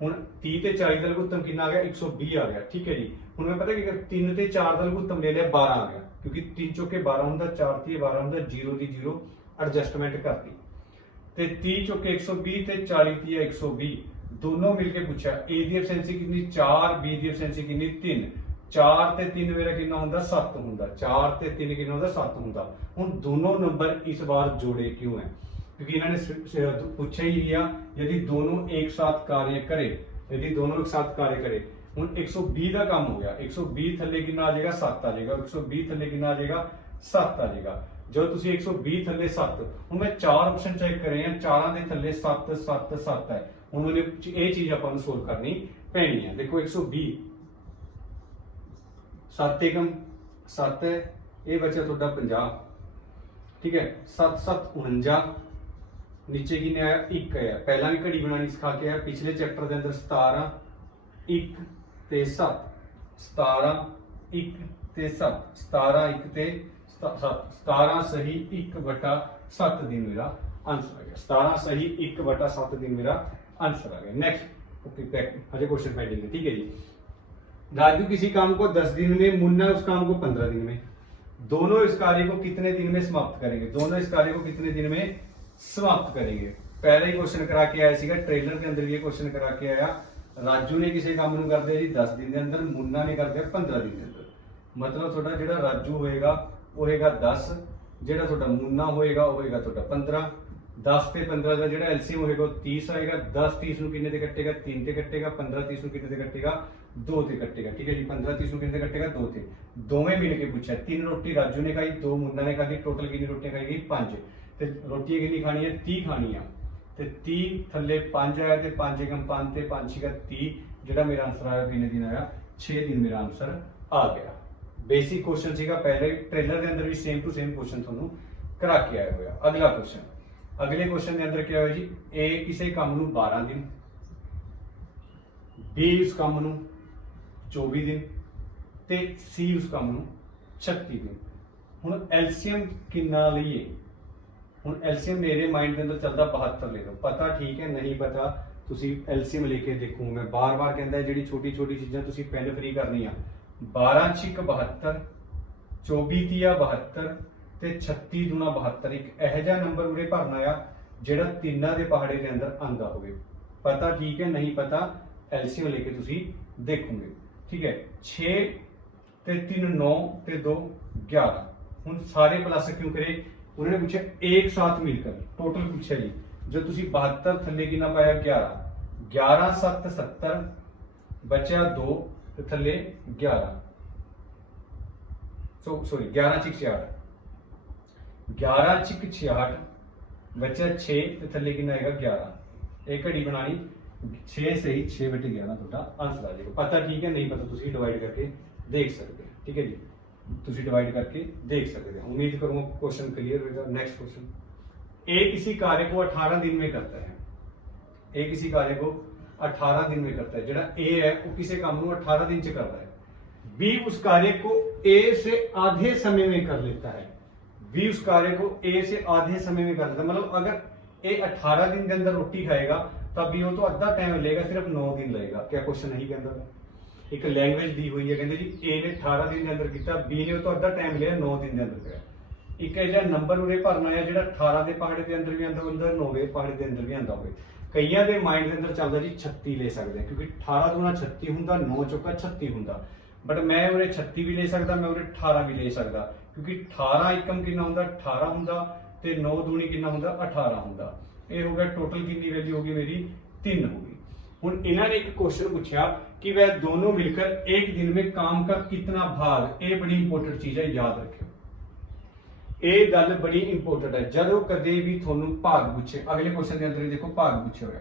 हुण 30 ते 40 का लघुत्तम कितना आ गया? 120 आ गया, ठीक है जी। हुण मैं पता कि 3 ते 4 का लघुत्तम ले लिया 12 आ गया, क्योंकि 3 चौके 12 होंदा, 4 ती 12 होंदा, 0 दी 0 एडजस्टमेंट करती ते 30 चौके 120 ते 40 ती 120 दोनों मिलके पूछा ए दी एफिशिएंसी कितनी? 4, बी दी एफिशिएंसी कितनी? 3। 4 ते 3 मेरा कितना होंदा? 7 होंदा। 4 ते 3 कितना होंदा? 7 होंदा। हुण दोनों नंबर इस बार जोड़े क्यों है? क्योंकि इन्होंने पूछा ही लिया यदि दोनों एक साथ कार्य करे, यदि दोनों एक साथ कार्य करे। हुण 120 का काम हो गया, 120 थल्ले कितना आ जाएगा? 7 आ जाएगा। 120 थल्ले कितना आ जाएगा? 7 आ जाएगा। जो तुसी 120 थल्ले 7, हुण मैं 4 ऑप्शन चेक करे हैं, 4 दे थल्ले 7 7 7 है। हुण मैंने ये चीज आपां नूं सोल्व करनी पैनी है। देखो 120 7 एकम 7 है, ये बचा तुहाडा 50, ठीक है। 7 7 49, नीचे कितने आया? 1 आया। पहला भी घड़ी बनानी सिखा के आया, पिछले चैप्टर के अंदर 17 1 ते 7, 17 1 ते 7, 17 1 ते 7, 17 सही 1 बटा 7 दिन मेरा आंसर आ गया। 17 सही 1 बटा 7 दिन मेरा आंसर आ गया। Next okay, Ajay question pending है, ठीक है जी। राजू किसी काम को 10 दिन में, मुन्ना उस काम को 15 दिन में, दोनों इस कार्य को कितने दिन में समाप्त करेंगे? दोनों इस कार्य को कितने दिन में समाप्त करेंगे? पहले ही क्वेश्चन करा के आया सीगा, ट्रेलर के अंदर ये क्वेश्चन करा के आया। राजू ने किसी काम नूं कर दिया जी 10 दिन के अंदर, मुन्ना ने कर दिया 15 दिन के अंदर। मतलब थोड़ा जिहड़ा राजू होएगा वो होएगा 10, जिहड़ा थोड़ा मुन्ना होएगा वो होएगा थोड़ा 15। 10 ते 15 का जिहड़ा एलसीएम होएगा 30 आएगा। 10 30 नूं किन्ने ते कट्टेगा? 3 ते कट्टेगा। 15 30 नूं किन्ने ते कट्टेगा? 2 ते कट्टेगा, ठीक है जी। 15 30 नूं किन्ने ते कट्टेगा? 2 ते। दोवें मिल के पूछा 3 रोटी राजू ने खाई, 2 मुन्ना ने खाई, टोटल कितनी रोटियां खाई गई? 5। ते रोटियां कितनी खानी है? 30 खानी है। ते 30 थल्ले 5 आया, ते 5 एकम 5 ते 5 छेगा 30, जिहड़ा मेरा आंसर आया कितने दिन आया? 6 दिन मेरा आंसर आ गया। बेसिक क्वेश्चन सीगा, पहले ट्रेलर के अंदर भी सेम टू सेम क्वेश्चन तुहानूं करा के आया होया। अगला क्वेश्चन, अगले क्वेश्चन के अंदर क्या होया जी? ए किसी काम नूं 12 दिन, बी उस काम नूं 24 दिन, ते सी उस काम नूं 36 दिन। हुण एलसीएम कितना लईए? हुण एलसीएम मेरे माइंड के अंदर चलता 72 ले लो। पता ठीक है, नहीं पता तुसी एलसीएम लेके देखो। मैं बार बार कहता जिहड़ी छोटी छोटी चीज़ां तुसी पेन फ्री करनी आ। 12 6 72, 24 तिया 72 ते 36 दूना 72। एक इहो जिहा नंबर उरे भरना आ जिहड़ा तिन्नां दे पहाड़े के अंदर आंदा होवे। पता ठीक है, नहीं पता एलसीएम लेके तुसी देखोगे। ठीक है, 6 ते 3 9 ते 2 11। हुण सारे प्लस क्यों करे, उन्होंने पूछा एक साथ मिलकर टोटल पूछा जी, जो तुसी 72 थले कितना पाया 11, 11 7 70 बचा 2 ते थले 11, सॉरी 11 चिक 66, 11 चिक 66 बचा 6 ते थले कितना आएगा 11। एक घड़ी बनानी 6 सही 6 बटे 11 ਤੁਹਾਡਾ आंसर आ जाएगा। पता ठीक है, नहीं पता तुसी डिवाइड करके देख सकते हो। ठीक है जी, तुसी डिवाइड करके देख सकते हो। उम्मीद करूंगा क्वेश्चन क्लियर होगा। नेक्स्ट क्वेश्चन, ए किसी कार्य को 18 दिन में करता है। ए किसी कार्य को 18 दिन में करता है, जेड़ा ए है वो किसी काम को 18 दिन च करता है। बी उस कार्य को ए से आधे समय में कर लेता है। बी उस कार्य को ए से आधे समय में कर लेता है, मतलब अगर ए 18 दिन के अंदर रोटी खाएगा तब बी वो तो अद्धा टाइम लेगा, सिर्फ 9 दिन लगेगा। क्या क्वेश्चन नहीं कहता था, एक लैंग्वेज दी हुई है, कहते जी ए ने 18 दिन के अंदर किया, बी ने तो अद्धा टाइम लिया 9 दिन के अंदर किया। एक है नंबर उरे भरना है जो 18 के पहाड़े के अंदर भी आता होगा, 9 के पहाड़े के अंदर भी आता होगा। कईयां दे माइंड के अंदर चलता जी 36 ले सकते हैं, क्योंकि 18 दूना 36 होंगे, 9 चौका 36 होंगे। बट मैं उरे 36 भी ले सकता, मैं उरे 18 भी ले सकता, क्योंकि 18 एकम कितना होंगे 18 होंगे, ते 9 दूनी कितना होंगे 18 होंगे। ये हो गया टोटल कितनी वैल्यू होगी मेरी 3 होगी। हुण इन्होंने एक क्वेश्चन पूछा कि वह दोनों मिलकर एक दिन में काम का कितना भाग, ये बड़ी इंपोर्टेंट चीज है, याद रखियो। ये गल बड़ी इंपोर्टेंट है। जदों कदे भी थोनू भाग पूछे, अगले क्वेश्चन के अंदर देखो भाग पूछे हुआ,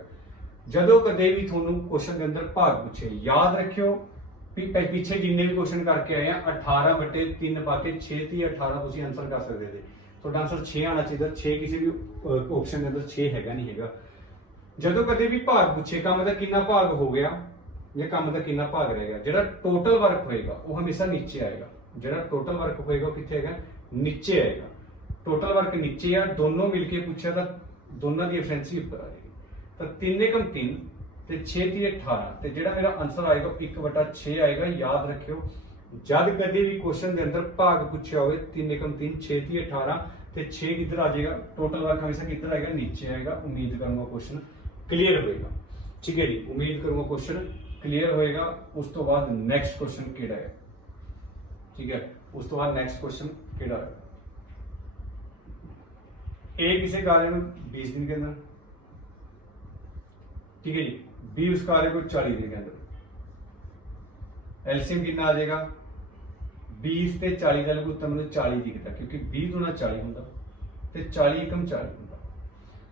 जदों कदे भी थोनू क्वेश्चन के अंदर भाग पूछे, याद रखियो पीछे जिन्ने भी क्वेश्चन करके आए हैं 18 बटे 3 पाके 6 थी 18 तुसी आंसर कर सकते थे। तो आंसर 6 आना चाहिए, 6 किसी भी ऑप्शन के अंदर 6 हैगा नहीं हैगा। जदों कदे भी भाग पूछे काम का कितना भाग हो गया या काम का कितना भाग रहेगा, जेड़ा टोटल वर्क होएगा वो हमेशा नीचे आएगा। जेड़ा टोटल वर्क होएगा वो किथे आएगा, नीचे आएगा। टोटल वर्क नीचे आ, दोनों मिलके पूछा था, दोनों की एफिशिएंसी ऊपर आएगी। तो 3 एकम 3 ते 6 थी 18, ते जेड़ा मेरा आंसर आएगा 1/6 आएगा। याद रखियो, जब कभी भी क्वेश्चन के अंदर भाग पूछा हो 3 एकम 3 6 थी 18 ते 6 किधर आ जाएगा, टोटल वर्क हमेशा किधर आएगा, नीचे आएगा। उम्मीद करूंगा क्वेश्चन क्लियर होएगा। ठीक है जी, उम्मीद करूंगा क्वेश्चन क्लियर होएगा। उस तो बाद नेक्स्ट क्वेश्चन केड़ा है, ठीक है, उस तो बाद नेक्स्ट क्वेश्चन केड़ा है। ए किसी कार्य में 20 दिन के अंदर, ठीक है जी, बी उस कार्य को 40 दिन के अंदर, एलसीएम कितना आ जाएगा 20 ते 40 का लगू, तब 40 दिखता, क्योंकि 20 दूना 40 होंगे ते 40 एकम 40 होंगे।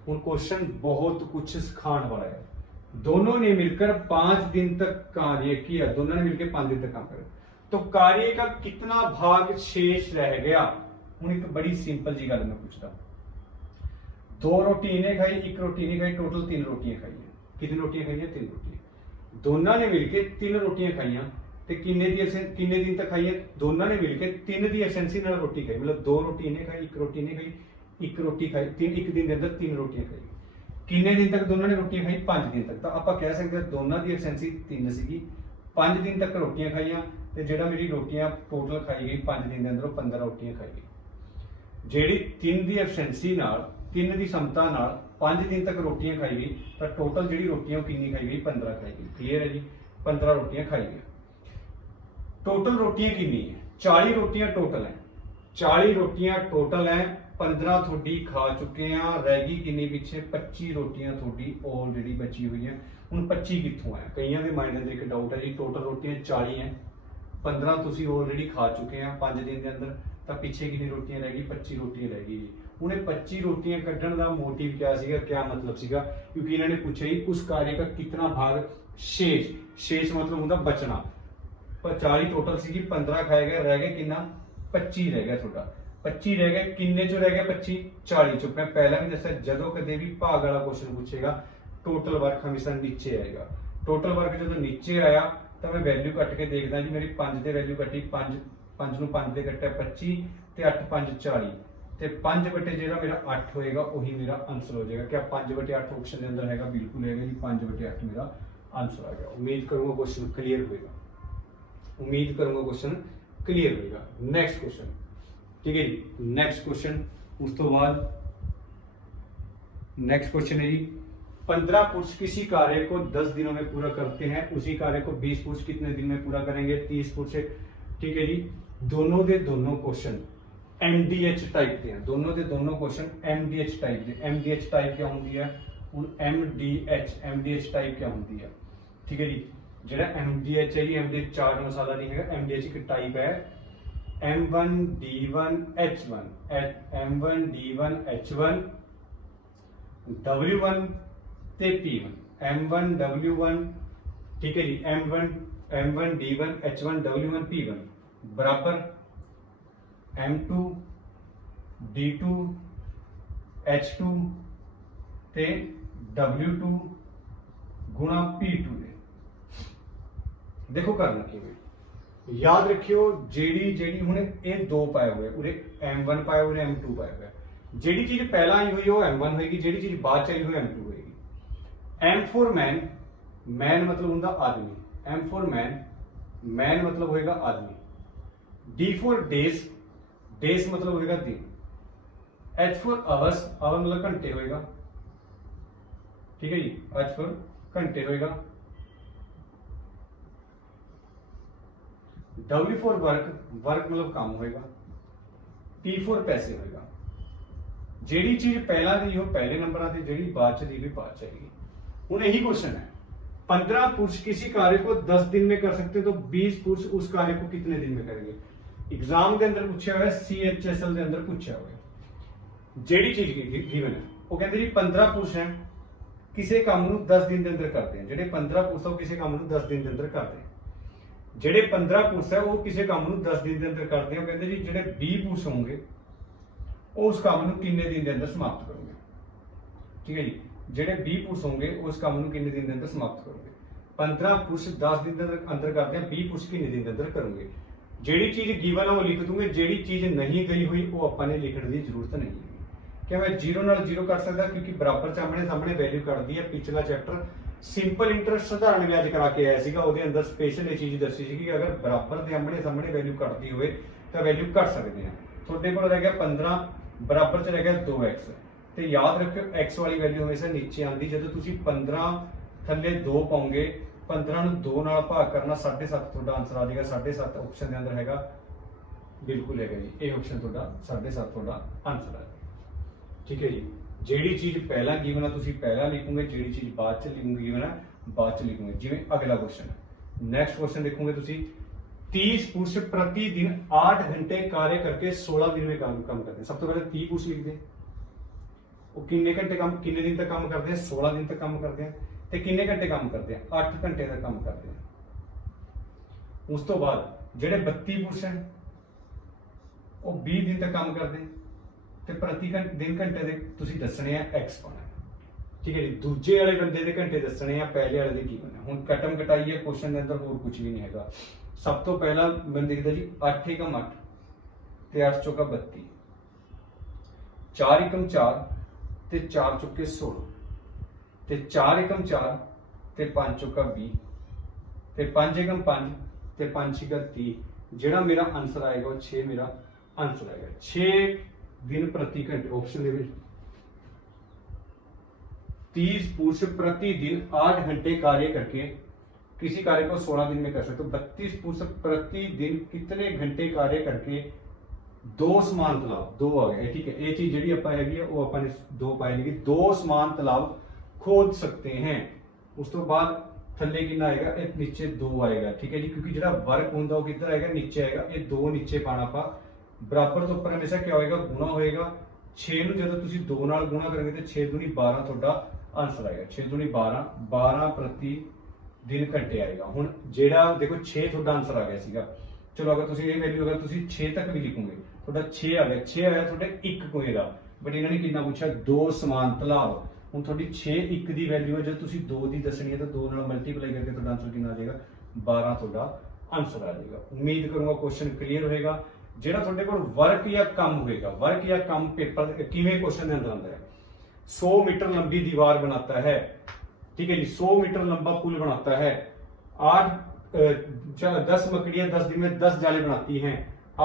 हुण क्वेश्चन बहुत कुछ सिखाने वाला है। दोनों ने मिलकर 5 दिन तक कार्य किया, दोनों ने मिलकर 5 दिन तक काम किया, तो कार्य का कितना भाग शेष रह गया। हुण एक बड़ी सिंपल जी गल मैं पूछता, 2 रोटी इन्हें खाई, 1 रोटी इन्हें खाई, टोटल 3 रोटियां खाई। कितनी रोटियां खाई, 3 रोटियां। दोनों ने मिलकर 3 रोटियां खाई, ते किन्ने दिन तक खाई है, दोनों ने मिलकर 3 दी एसेंसी नाल रोटी खाई, मतलब 2 रोटी इन्हें खाई, 1 रोटी इन्हें खाई, 1 रोटी खाई, 1 दिन के अंदर 3 रोटियां खाई। किन्ने दिन तक दोनों ने रोटियां खाई, 5 दिन तक। तो आप कह सकते हैं दोनों की एसेंसी 3 सी, 5 दिन तक रोटियां खाइया, ते जेड़ा मेरी रोटियां टोटल खाई गई 5 दिन के अंदर 15 रोटियां खाई गई। जेड़ी 3 की एफिशिएंसी नाल 3 की समता नाल 5 दिन तक रोटियां खाई गई, तो टोटल जी रोटियां कितनी खाई गई, 15 खाई गई। क्लीयर है जी, 15 रोटियां खाई गई। टोटल रोटियां कितनी है, 40 रोटियां टोटल है, 40 रोटियां टोटल है, 15 थोड़ी खा चुके हैं, रह गई कितनी पीछे 25 रोटियां थोड़ी ऑलरेडी बची हुई है। हुण 25 कित्थों है, कईयां दे माइंड अंदर एक डाउट है जी, टोटल रोटियां 40 है, 15 तुसी ऑलरेडी खा चुके हैं 5 दिन के अंदर, तो पीछे कितनी रोटियां रह गई, 25 रोटियां रह गई जी। उन्हें 25 रोटियां कड्ढण का मोटिव क्या सीगा, क्या मतलब सीगा, क्योंकि इन्होंने पूछा ही उस कार्य का कितना भाग शेष, शेष मतलब होंगे बचना। 40 टोटल सी, 15 खाए गए, रह गए कितना 25 रह गया थोड़ा, 25 रह गए, किन्ने चो रह गया 25, 40 चो। मैं पहला भी दसा, जदों कदे भी भाग वाला क्वेश्चन पूछेगा टोटल वर्क हमेशा नीचे आएगा। टोटल वर्क जो नीचे आया तो मैं वैल्यू कट के देखदा जी, मेरी 5 ते वैल्यू कटी, 5 ਨੂੰ 5 ਤੇ ਕੱਟਿਆ 25 ਤੇ 8 5 40 ਤੇ 5 बटे ਜਿਹੜਾ मेरा 8 होएगा वही मेरा आंसर हो जाएगा। क्या 5 बटे 8 ऑप्शन के अंदर हैगा, बिल्कुल हैगा जी, 5 बटे 8 मेरा आंसर आ गया। उम्मीद करूंगा क्वेश्चन क्लियर होएगा, उम्मीद करूंगा क्वेश्चन क्लियर होएगा। नेक्स्ट क्वेश्चन, ठीक है जी, नेक्स्ट क्वेश्चन, उस तो बाद नेक्स्ट क्वेश्चन है जी 15 पुरुष किसी कार्य को 10 दिनों में पूरा करते हैं, उसी कार्य को 20 पुरुष कितने दिन में पूरा करेंगे? 30 पुरुष। ठीक है जी, दोनों दे दोनों क्वेश्चन MDH टाइप ਦੇ ਆ, ਦੋਨੋਂ ਦੇ ਦੋਨੋਂ क्वेश्चन MDH टाइप ਦੇ। MDH टाइप क्या ਹੁੰਦੀ ਹੈ? ਹੁਣ MDH टाइप क्या ਹੁੰਦੀ ਹੈ? ठीक है जी, ਜਿਹੜਾ MDH है जी, MDH ਚਾਰ ਮਸਾਲਾ ਨਹੀਂ ਹੈਗਾ, MDH ਇੱਕ ਟਾਈਪ ਹੈ M1D1H1 M1D1H1 W1 ਤੇ P1 M1W1। ठीक है जी, M1D1H1 W1 P1 बराबर M2 D2 H2 ਤੇ W2 ਗੁਣਾ P2 ਦੇ। देखो करना किਵੇਂ, याद रखियो ਜਿਹੜੀ ਹੁਣ ਇਹ ਦੋ ਪਾਏ ਹੋਏ ਉਰੇ M1 ਪਾਏ ਹੋਏ M2 ਪਾਏ ਹੋਏ, ਜਿਹੜੀ ਚੀਜ਼ ਪਹਿਲਾਂ ਆਈ ਹੋਈ ਉਹ M1 ਹੋਏਗੀ, ਜਿਹੜੀ ਚੀਜ਼ ਬਾਅਦ ਚ ਆਈ ਹੋਈ M2 ਹੋਏਗੀ। M for man, man मतलब ਹੁੰਦਾ ਆਦਮੀ, M for man, man मतलब होएगा आदमी। D for days, days मतलब होएगा दिन। H for hours, hour मतलब घंटे होएगा। ठीक है जी, H for घंटे होएगा। W for work, work मतलब काम होएगा। P for पैसे होएगा। ਜਿਹੜੀ ਚੀਜ਼ ਪਹਿਲਾਂ ਦੀ ਉਹ ਪਹਿਲੇ नंबर ਤੇ, ਜਿਹੜੀ ਬਾਅਦ ਚ ਦੀ ਵੀ ਬਾਅਦ ਚ आएगी। ਹੁਣ यही क्वेश्चन है, 15 पुरुष किसी कार्य को 10 दिन में कर सकते हैं, तो 20 पुरुष उस कार्य को कितने दिन में करेंगे? एग्जाम के अंदर पूछा हुआ है, CHSL के अंदर पूछा हुआ है। ਜਿਹੜੀ ਚੀਜ਼ गिवन है ਉਹ ਕਹਿੰਦੇ ਜੀ 15 ਪੁरुष ਹੈ ਕਿਸੇ ਕੰਮ ਨੂੰ 10 ਦਿਨ ਦੇ ਅੰਦਰ ਕਰਦੇ हैं। ਜਿਹੜੇ 15 ਪੁरुष ਉਹ ਕਿਸੇ ਕੰਮ ਨੂੰ 10 ਦਿਨ ਦੇ ਅੰਦਰ ਕਰਦੇ हैं। ਜਿਹੜੇ 15 ਪੁरुष ਹੈ ਉਹ ਕਿਸੇ ਕੰਮ ਨੂੰ 10 ਦਿਨ ਦੇ ਅੰਦਰ ਕਰਦੇ हैं। ਉਹ ਕਹਿੰਦੇ ਜੀ ਜਿਹੜੇ 20 ਪੁरुष ਹੋਣਗੇ ਉਹ ਉਸ ਕੰਮ ਨੂੰ ਕਿੰਨੇ ਦਿਨ ਦੇ ਅੰਦਰ ਸਮਾਪਤ ਕਰਨਗੇ? ਠੀਕ ਹੈ ਜੀ, ਜਿਹੜੇ 20 ਪੁरुष होंगे उस काम ਨੂੰ कितने दिन के अंदर समाप्त करोगे? 15 पुरुष 10 दिन के अंदर करते हैं, 20 पुरुष कितने दिन के अंदर करोगे? ਜਿਹੜੀ चीज गिवन है वो लिख दूंगे, ਜਿਹੜੀ चीज नहीं गई हुई वो ਆਪਾਂ ਨੇ ਲਿਖਣ ਦੀ ਜ਼ਰੂਰਤ नहीं है। क्या मैं 0 ਨਾਲ 0 कर सकता, क्योंकि बराबर ਚ ਆਮਣੇ ਸਾਹਮਣੇ वैल्यू ਕੱਢਦੀ ਹੈ। ਪਿਛਲਾ ਚੈप्टर ਸਿੰਪਲ ਇੰਟਰਸਟ ਸਧਾਰਨ ਵਿਆਜ ਕਰਾ ਕੇ ਆਇਆ ਸੀਗਾ, ਉਹਦੇ ਅੰਦਰ ਸਪੈਸ਼ਲ ਇਹ ਚੀਜ਼ ਦੱਸੀ ਸੀ ਕਿ ਅਗਰ ਬਰਾਬਰ ਦੇ ਆਮਣੇ ਸਾਹਮਣੇ वैल्यू ਕੱਢਦੀ ਹੋਵੇ ਤਾਂ वैल्यू ਕੱਢ ਸਕਦੇ ਹਾਂ। ਤੁਹਾਡੇ ਕੋਲ ਰਹਿ ਗਿਆ 15, ਬਰਾਬਰ ਚ ਰਹਿ ਗਿਆ 2x। ਤੇ ਯਾਦ ਰੱਖਿਓ x ਵਾਲੀ ਵੈਲਿਊ ਹਮੇਸ਼ਾ ਨੀਚੇ ਆਂਦੀ, ਜਦੋਂ ਤੁਸੀਂ 15 ਥੱਲੇ 2 ਪਾਉਂਗੇ, 15 ਨੂੰ 2 ਨਾਲ ਭਾਗ ਕਰਨਾ 7.5 ਤੁਹਾਡਾ ਆਨਸਰ ਆ ਜਾਏਗਾ। 7.5 ਆਪਸ਼ਨ ਦੇ ਅੰਦਰ ਹੈਗਾ, ਬਿਲਕੁਲ ਹੈਗਾ ਜੀ, ਇਹ ਆਪਸ਼ਨ ਤੁਹਾਡਾ 7.5 ਤੁਹਾਡਾ ਆਨਸਰ ਆ। ਠੀਕ ਹੈ ਜੀ, ਜਿਹੜੀ ਚੀਜ਼ ਪਹਿਲਾਂ ਗਿਵਨ ਆ ਤੁਸੀਂ ਪਹਿਲਾਂ ਲਿਖੋਗੇ, ਜਿਹੜੀ ਚੀਜ਼ ਬਾਅਦ ਚ ਲਿਖੋਗੇ ਗਿਵਨ ਆ ਬਾਅਦ ਚ ਲਿਖੋਗੇ। ਜਿਵੇਂ ਅਗਲਾ क्वेश्चन है, नेक्स्ट क्वेश्चन देखोगे ਤੁਸੀਂ 30 पुरुष प्रतिदिन 8 घंटे कार्य करके 16 दिन में काम करते हैं। सब तो पहले 30 पुरुष लिख दें, वो किन्ने घंटे काम किन्ने दिन तक काम करते हैं? 16 दिन तक काम करते हैं। ते किन्ने घंटे काम करते हैं? 8 घंटे तक काम करते हैं। उस तो बाद ਜਿਹੜੇ 32 पुरुष हैं वो 20 दिन तक काम करते हैं, ਤੇ ਪ੍ਰਤੀ ਦਿਨ ਘੰਟੇ ਦੇ ਤੁਸੀਂ ਦੱਸਣੇ ਆ x ਪਾਣਾ। ਠੀਕ ਹੈ ਜੀ, ਦੂਜੇ ਵਾਲੇ ਬੰਦੇ ਦੇ ਘੰਟੇ ਦੱਸਣੇ ਆ, ਪਹਿਲੇ ਵਾਲੇ ਦੇ ਕੀ ਬਣਾ। ਹੁਣ ਕਟਮ ਕਟਾਈ ਹੈ ਕੁਐਸਚਨ ਦੇ ਅੰਦਰ, ਹੋਰ ਕੁਝ ਵੀ ਨਹੀਂ ਹੈਗਾ। ਸਭ ਤੋਂ ਪਹਿਲਾਂ ਮੈਂ ਦੇਖਦਾ ਜੀ 8 ਏਕਮ 8 ਤੇ 8 ਚੌਕਾ 32, 4 ਏਕਮ 4 ਤੇ 4 ਚੌਕੇ 16 ਤੇ 4 ਏਕਮ 4 ਤੇ 5 ਚੌਕਾ 20 ਤੇ 5 ਏਕਮ 5 ਤੇ 5 ਛਿਕਾ 30। ਜਿਹੜਾ ਮੇਰਾ ਆਨਸਰ ਆਏਗਾ ਉਹ 6 ਮੇਰਾ ਆਨਸਰ ਆਏਗਾ। 6 दिन प्रति घंटे ऑप्शन ਦੇ ਵਿੱਚ 30 पुरुष प्रतिदिन 8 घंटे कार्य करके किसी कार्य को 16 दिन में कर सकते हो। 32 पुरुष प्रतिदिन कितने घंटे कार्य करके दो समान तालाब, दो आ गए। ठीक है, ये चीज ਜਿਹੜੀ ਆਪਾਂ ਹੈਗੀ ਆ ਉਹ ਆਪਾਂ ਨੇ ਦੋ ਪਾਈ ਨਹੀਂ, दो समान तालाब खोद सकते हैं। ਉਸ ਤੋਂ ਬਾਅਦ ਥੱਲੇ ਕਿੰਨਾ ਆਏਗਾ? ਇਹ ਨੀਚੇ 2 ਆਏਗਾ। ਠੀਕ ਹੈ ਜੀ, ਕਿਉਂਕਿ ਜਿਹੜਾ ਵਰਕ ਹੁੰਦਾ ਉਹ ਕਿੱਧਰ ਆਏਗਾ? ਨੀਚੇ ਆਏਗਾ। ਇਹ 2 ਨੀਚੇ ਪਾਣਾ ਆਪਾਂ, बराबर तो उपर हमेशा क्या होएगा? गुणा होएगा। 6 ਨੂੰ ਜਦੋਂ ਤੁਸੀਂ 2 ਨਾਲ ਗੁਣਾ ਕਰੋਗੇ ਤੇ 6 दूनी 12 ਤੁਹਾਡਾ ਆਨਸਰ ਆਏਗਾ। 6 दूनी 12, 12 ਪ੍ਰਤੀ ਦਿਨ ਘੰਟੇ ਆਏਗਾ। ਹੁਣ ਜਿਹੜਾ ਦੇਖੋ 6 ਤੁਹਾਡਾ ਆਨਸਰ ਆ ਗਿਆ ਸੀਗਾ। ਚਲੋ ਅਗਰ ਤੁਸੀਂ ਇਹ ਵੈਲਿਊ ਅਗਰ ਤੁਸੀਂ 6 ਤੱਕ ਵੀ ਲਿਖੋਗੇ ਤੁਹਾਡਾ 6 ਆ ਗਿਆ। 6 ਆਇਆ ਤੁਹਾਡੇ 1 ਕੋਏਗਾ, ਬਟ ਇਹਨਾਂ ਨੇ ਕਿੰਨਾ ਪੁੱਛਿਆ? 2 ਸਮਾਨ ਤਾਲਾਬ। ਹੁਣ ਤੁਹਾਡੀ 6 1 ਦੀ ਵੈਲਿਊ ਹੈ, ਜਦ ਤੁਸੀਂ 2 ਦੀ ਦੱਸਣੀ ਹੈ ਤਾਂ 2 ਨਾਲ ਮਲਟੀਪਲਾਈ ਕਰਕੇ ਤੁਹਾਡਾ ਆਨਸਰ ਕਿੰਨਾ ਆ ਜਾਏਗਾ? 12 ਤੁਹਾਡਾ ਆਨਸਰ ਆ ਜਾਏਗਾ। ਉਮੀਦ ਕਰੂੰਗਾ क्वेश्चन क्लीयर ਹੋਏਗਾ। ਜਿਹੜਾ ਤੁਹਾਡੇ ਕੋਲ ਵਰਕ ਜਾਂ ਕੰਮ ਹੋਏਗਾ, ਵਰਕ ਜਾਂ ਕੰਮ पेपर ਕਿਵੇਂ क्वेश्चन ਦੇ ਅੰਦਰ ਆਉਂਦਾ ਹੈ? 100 मीटर लंबी दीवार बनाता है। ठीक है जी, 100 मीटर लंबा पुल बनाता है। 10 मकड़ियां 10 दिन में 10 जाले बनाती हैं।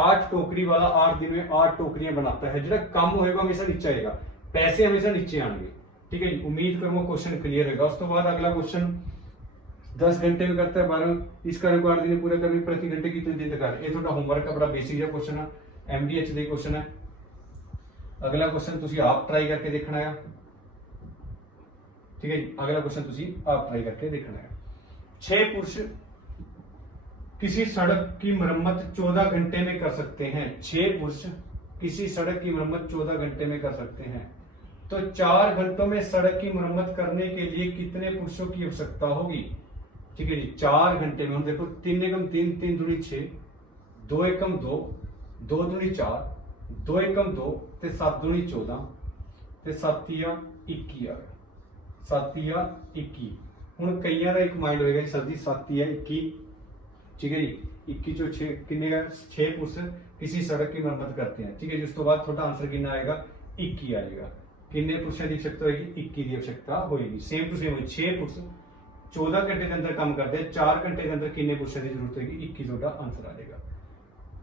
8 टोकरी वाला 8 दिन में 8 टोकरियां बनाता है। ਜਿਹੜਾ ਕੰਮ ਹੋਏਗਾ ਹਮੇਸ਼ਾ ਨੀਚੇ ਆਏਗਾ, ਪੈਸੇ ਹਮੇਸ਼ਾ ਨੀਚੇ ਆਣਗੇ। ठीक है जी, उम्मीद करूंगा क्वेश्चन क्लियर होगा। उसके बाद अगला क्वेश्चन 10 घंटे में करता है 12 इस कार्य को 8 दिन पूरा करने प्रति घंटे कितने दिन तक ये थोड़ा होमवर्क का बड़ा बेसिक जिहा क्वेश्चन है, एमडीएच ਦਾ क्वेश्चन है। अगला क्वेश्चन तुसी आप ट्राई करके देखना है, ठीक है जी। अगला क्वेश्चन तुसी आप ट्राई करके देखना है। 6 पुरुष किसी सड़क की मरम्मत 14 घंटे में कर सकते हैं। 6 पुरुष किसी सड़क की मरम्मत 14 घंटे में कर सकते हैं, तो 4 घंटों में सड़क की मरम्मत करने के लिए कितने पुरुषों की आवश्यकता होगी। ठीक है जी, 4 घंटे में हम देखो 3 एकम 3, 3 दूनी 6, 2 एकम 2, 2 दूनी 4, 2 एकम 2 ते 7 दूनी 14 ते 7 या 21 आ गया, 7 या 21। हुण कईयां दा एक माइंड होएगा जी सर जी 7 या 21, ठीक है जी। 21 चो 6 कितने का 6 पुरुष किसी सड़क की मरम्मत करते हैं, ठीक है जी। उस तो बाद थोड़ा आंसर कितना आएगा 21 आएगा। कितने पुरुषों की आवश्यकता होगी 21 की आवश्यकता होगी। सेम टू सेम 6 पुरुष 14 घंटे के अंदर काम करते हैं, 4 घंटे के अंदर कितने पुरुषों की जरूरत होगी 21 का आंसर आ जाएगा।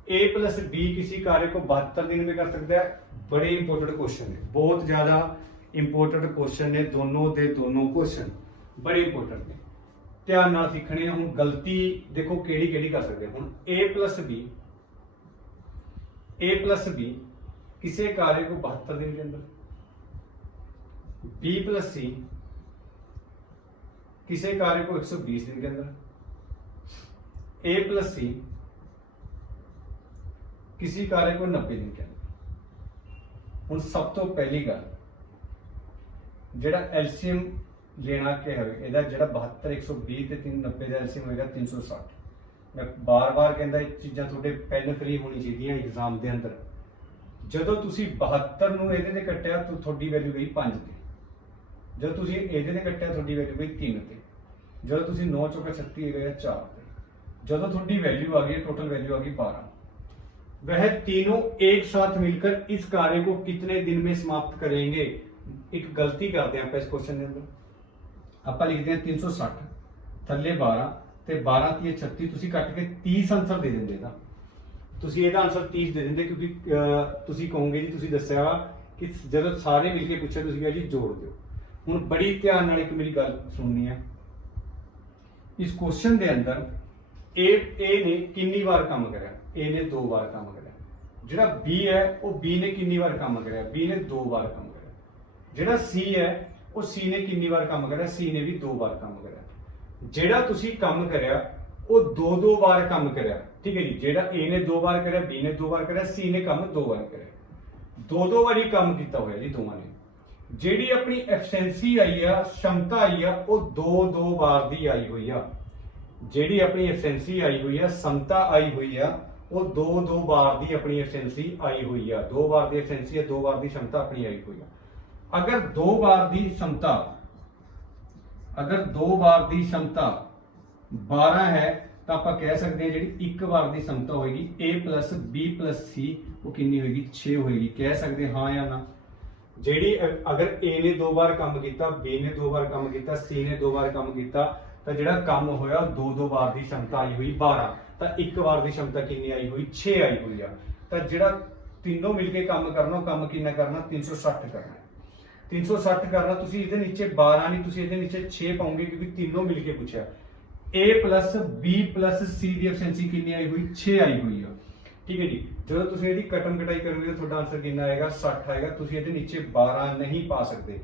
ए प्लस बी किसी कार्य को 72 दिन में कर सकता है। बड़े इंपोर्टेंट क्वेश्चन है, बहुत ज्यादा इंपोर्टेंट क्वेश्चन ने दोनों दे दोनों क्वेश्चन बड़े इंपोर्टेंट ने, ध्यान नाल सीखने। हुण गलती देखो केड़ी केड़ी कर सकते हैं। हुण ए प्लस बी किसी कार्य को 72 दिन के अंदर, बी प्लस सी किसी कार्य को 120 दिन के अंदर, ए प्लस सी किसी कार्य को 90 दिन के अंदर। हुण सब तो पहली गल जेड़ा एलसीएम लेना क्या है ਇਹਦਾ ਜਿਹੜਾ 72 120 ਤੇ 390 ਦਾ ਐਲਸੀਐਮ ਹੋਏਗਾ 360। मैं बार बार कहता ਇਹ ਚੀਜ਼ਾਂ ਤੁਹਾਡੇ ਪੈਨ ਫ੍ਰੀ ਹੋਣੀ ਚਾਹੀਦੀਆਂ एग्जाम ਦੇ ਅੰਦਰ। ਜਦੋਂ ਤੁਸੀਂ 72 ਨੂੰ ਇਹਦੇ ਤੇ ਕੱਟਿਆ ਤਾਂ ਤੁਹਾਡੀ ਵੈਲਿਊ ਗਈ 5 ਤੇ, ਜਦੋਂ ਤੁਸੀਂ ਇਹਦੇ ਤੇ ਕੱਟਿਆ ਤੁਹਾਡੀ ਵੈਲਿਊ ਗਈ 3 ਤੇ, ਜਦੋਂ ਤੁਸੀਂ 9 ਚੌਕਾ 36 ਹੋ ਗਿਆ 4 ਤੇ, ਜਦੋਂ ਤੁਹਾਡੀ वैल्यू आ गई टोटल वैल्यू आ गई 12। वह तीनों एक साथ मिलकर इस कार्य को कितने दिन में समाप्त करेंगे। एक गलती करते हैं आप इस क्वेश्चन के अंदर, आप लिखते हैं 360 थले 12 ते 12 तीय 36 तुसी कट के 30 आंसर दे देंगे ना, तुसी ਇਹਦਾ आंसर 30 दे देंगे क्योंकि तुसी कहोगे जी तुसी दस्सिया कि जब सारे मिलके पूछे तुसी कहा जी जोड़ दो। हुण बड़ी ध्यान नाल एक मेरी गल सुननी है। इस क्वेश्चन के अंदर ए ने कितनी बार काम करा, ए ने 2 बार काम करा। जिहड़ा बी है वो बी ने कितनी बार काम करा, बी ने 2 बार काम करा। जिहड़ा सी है वो सी ने कितनी बार काम करा, सी ने भी 2 बार काम करा। जिहड़ा तुसी काम करया वो 2-2 बार काम करया, ठीक है जी। जिहड़ा ए ने 2 बार करया, बी ने 2 बार करया, सी ने काम 2 बार करया, 2-2 बारी काम किया होया जी दोवां ने। जिहड़ी अपनी एफिशिएंसी आई आ, क्षमता आई आ, वो 2-2 बार दी आई हुई आ। ਜਿਹੜੀ अपनी एफिशिएंसी आई हुई है, समता आई हुई है, वो 2-2 बार दी अपनी एफिशिएंसी आई हुई है। 2 बार दी एफिशिएंसी है, 2 बार दी क्षमता अपनी आई हुई है। अगर 2 बार दी क्षमता, अगर 2 बार दी क्षमता 12 है तो आप कह सकते हैं जी 1 बार की क्षमता होगी ए प्लस बी प्लस सी वो कितनी होगी 6 होगी। कह सकते हैं हाँ या ना। जी अगर ए ने 2 बार काम किया, बी ने 2 बार काम किया, सी ने 2 बार काम किया, तो जिहड़ा काम होया 2-2 बार की क्षमता आई हुई 12, तो 1 बार की क्षमता कितनी आई हुई 6 आई हुई है। तो जिहड़ा तीनों मिलके काम करना, काम कितना करना 360 करना, 360 करना। तुसी इहदे नीचे 12 नहीं, तुसी इहदे नीचे 6 पाओगे क्योंकि तीनों मिलके पूछा। ए प्लस बी प्लस सी की एफिशिएंसी कितनी आई हुई 6 आई हुई है, ठीक है जी। जो तुसी इहदी कटम कटाई करोगे तो तुहाडा आंसर कितना आएगा 60 आएगा। तुसी इहदे नीचे 12 नहीं पा सकते।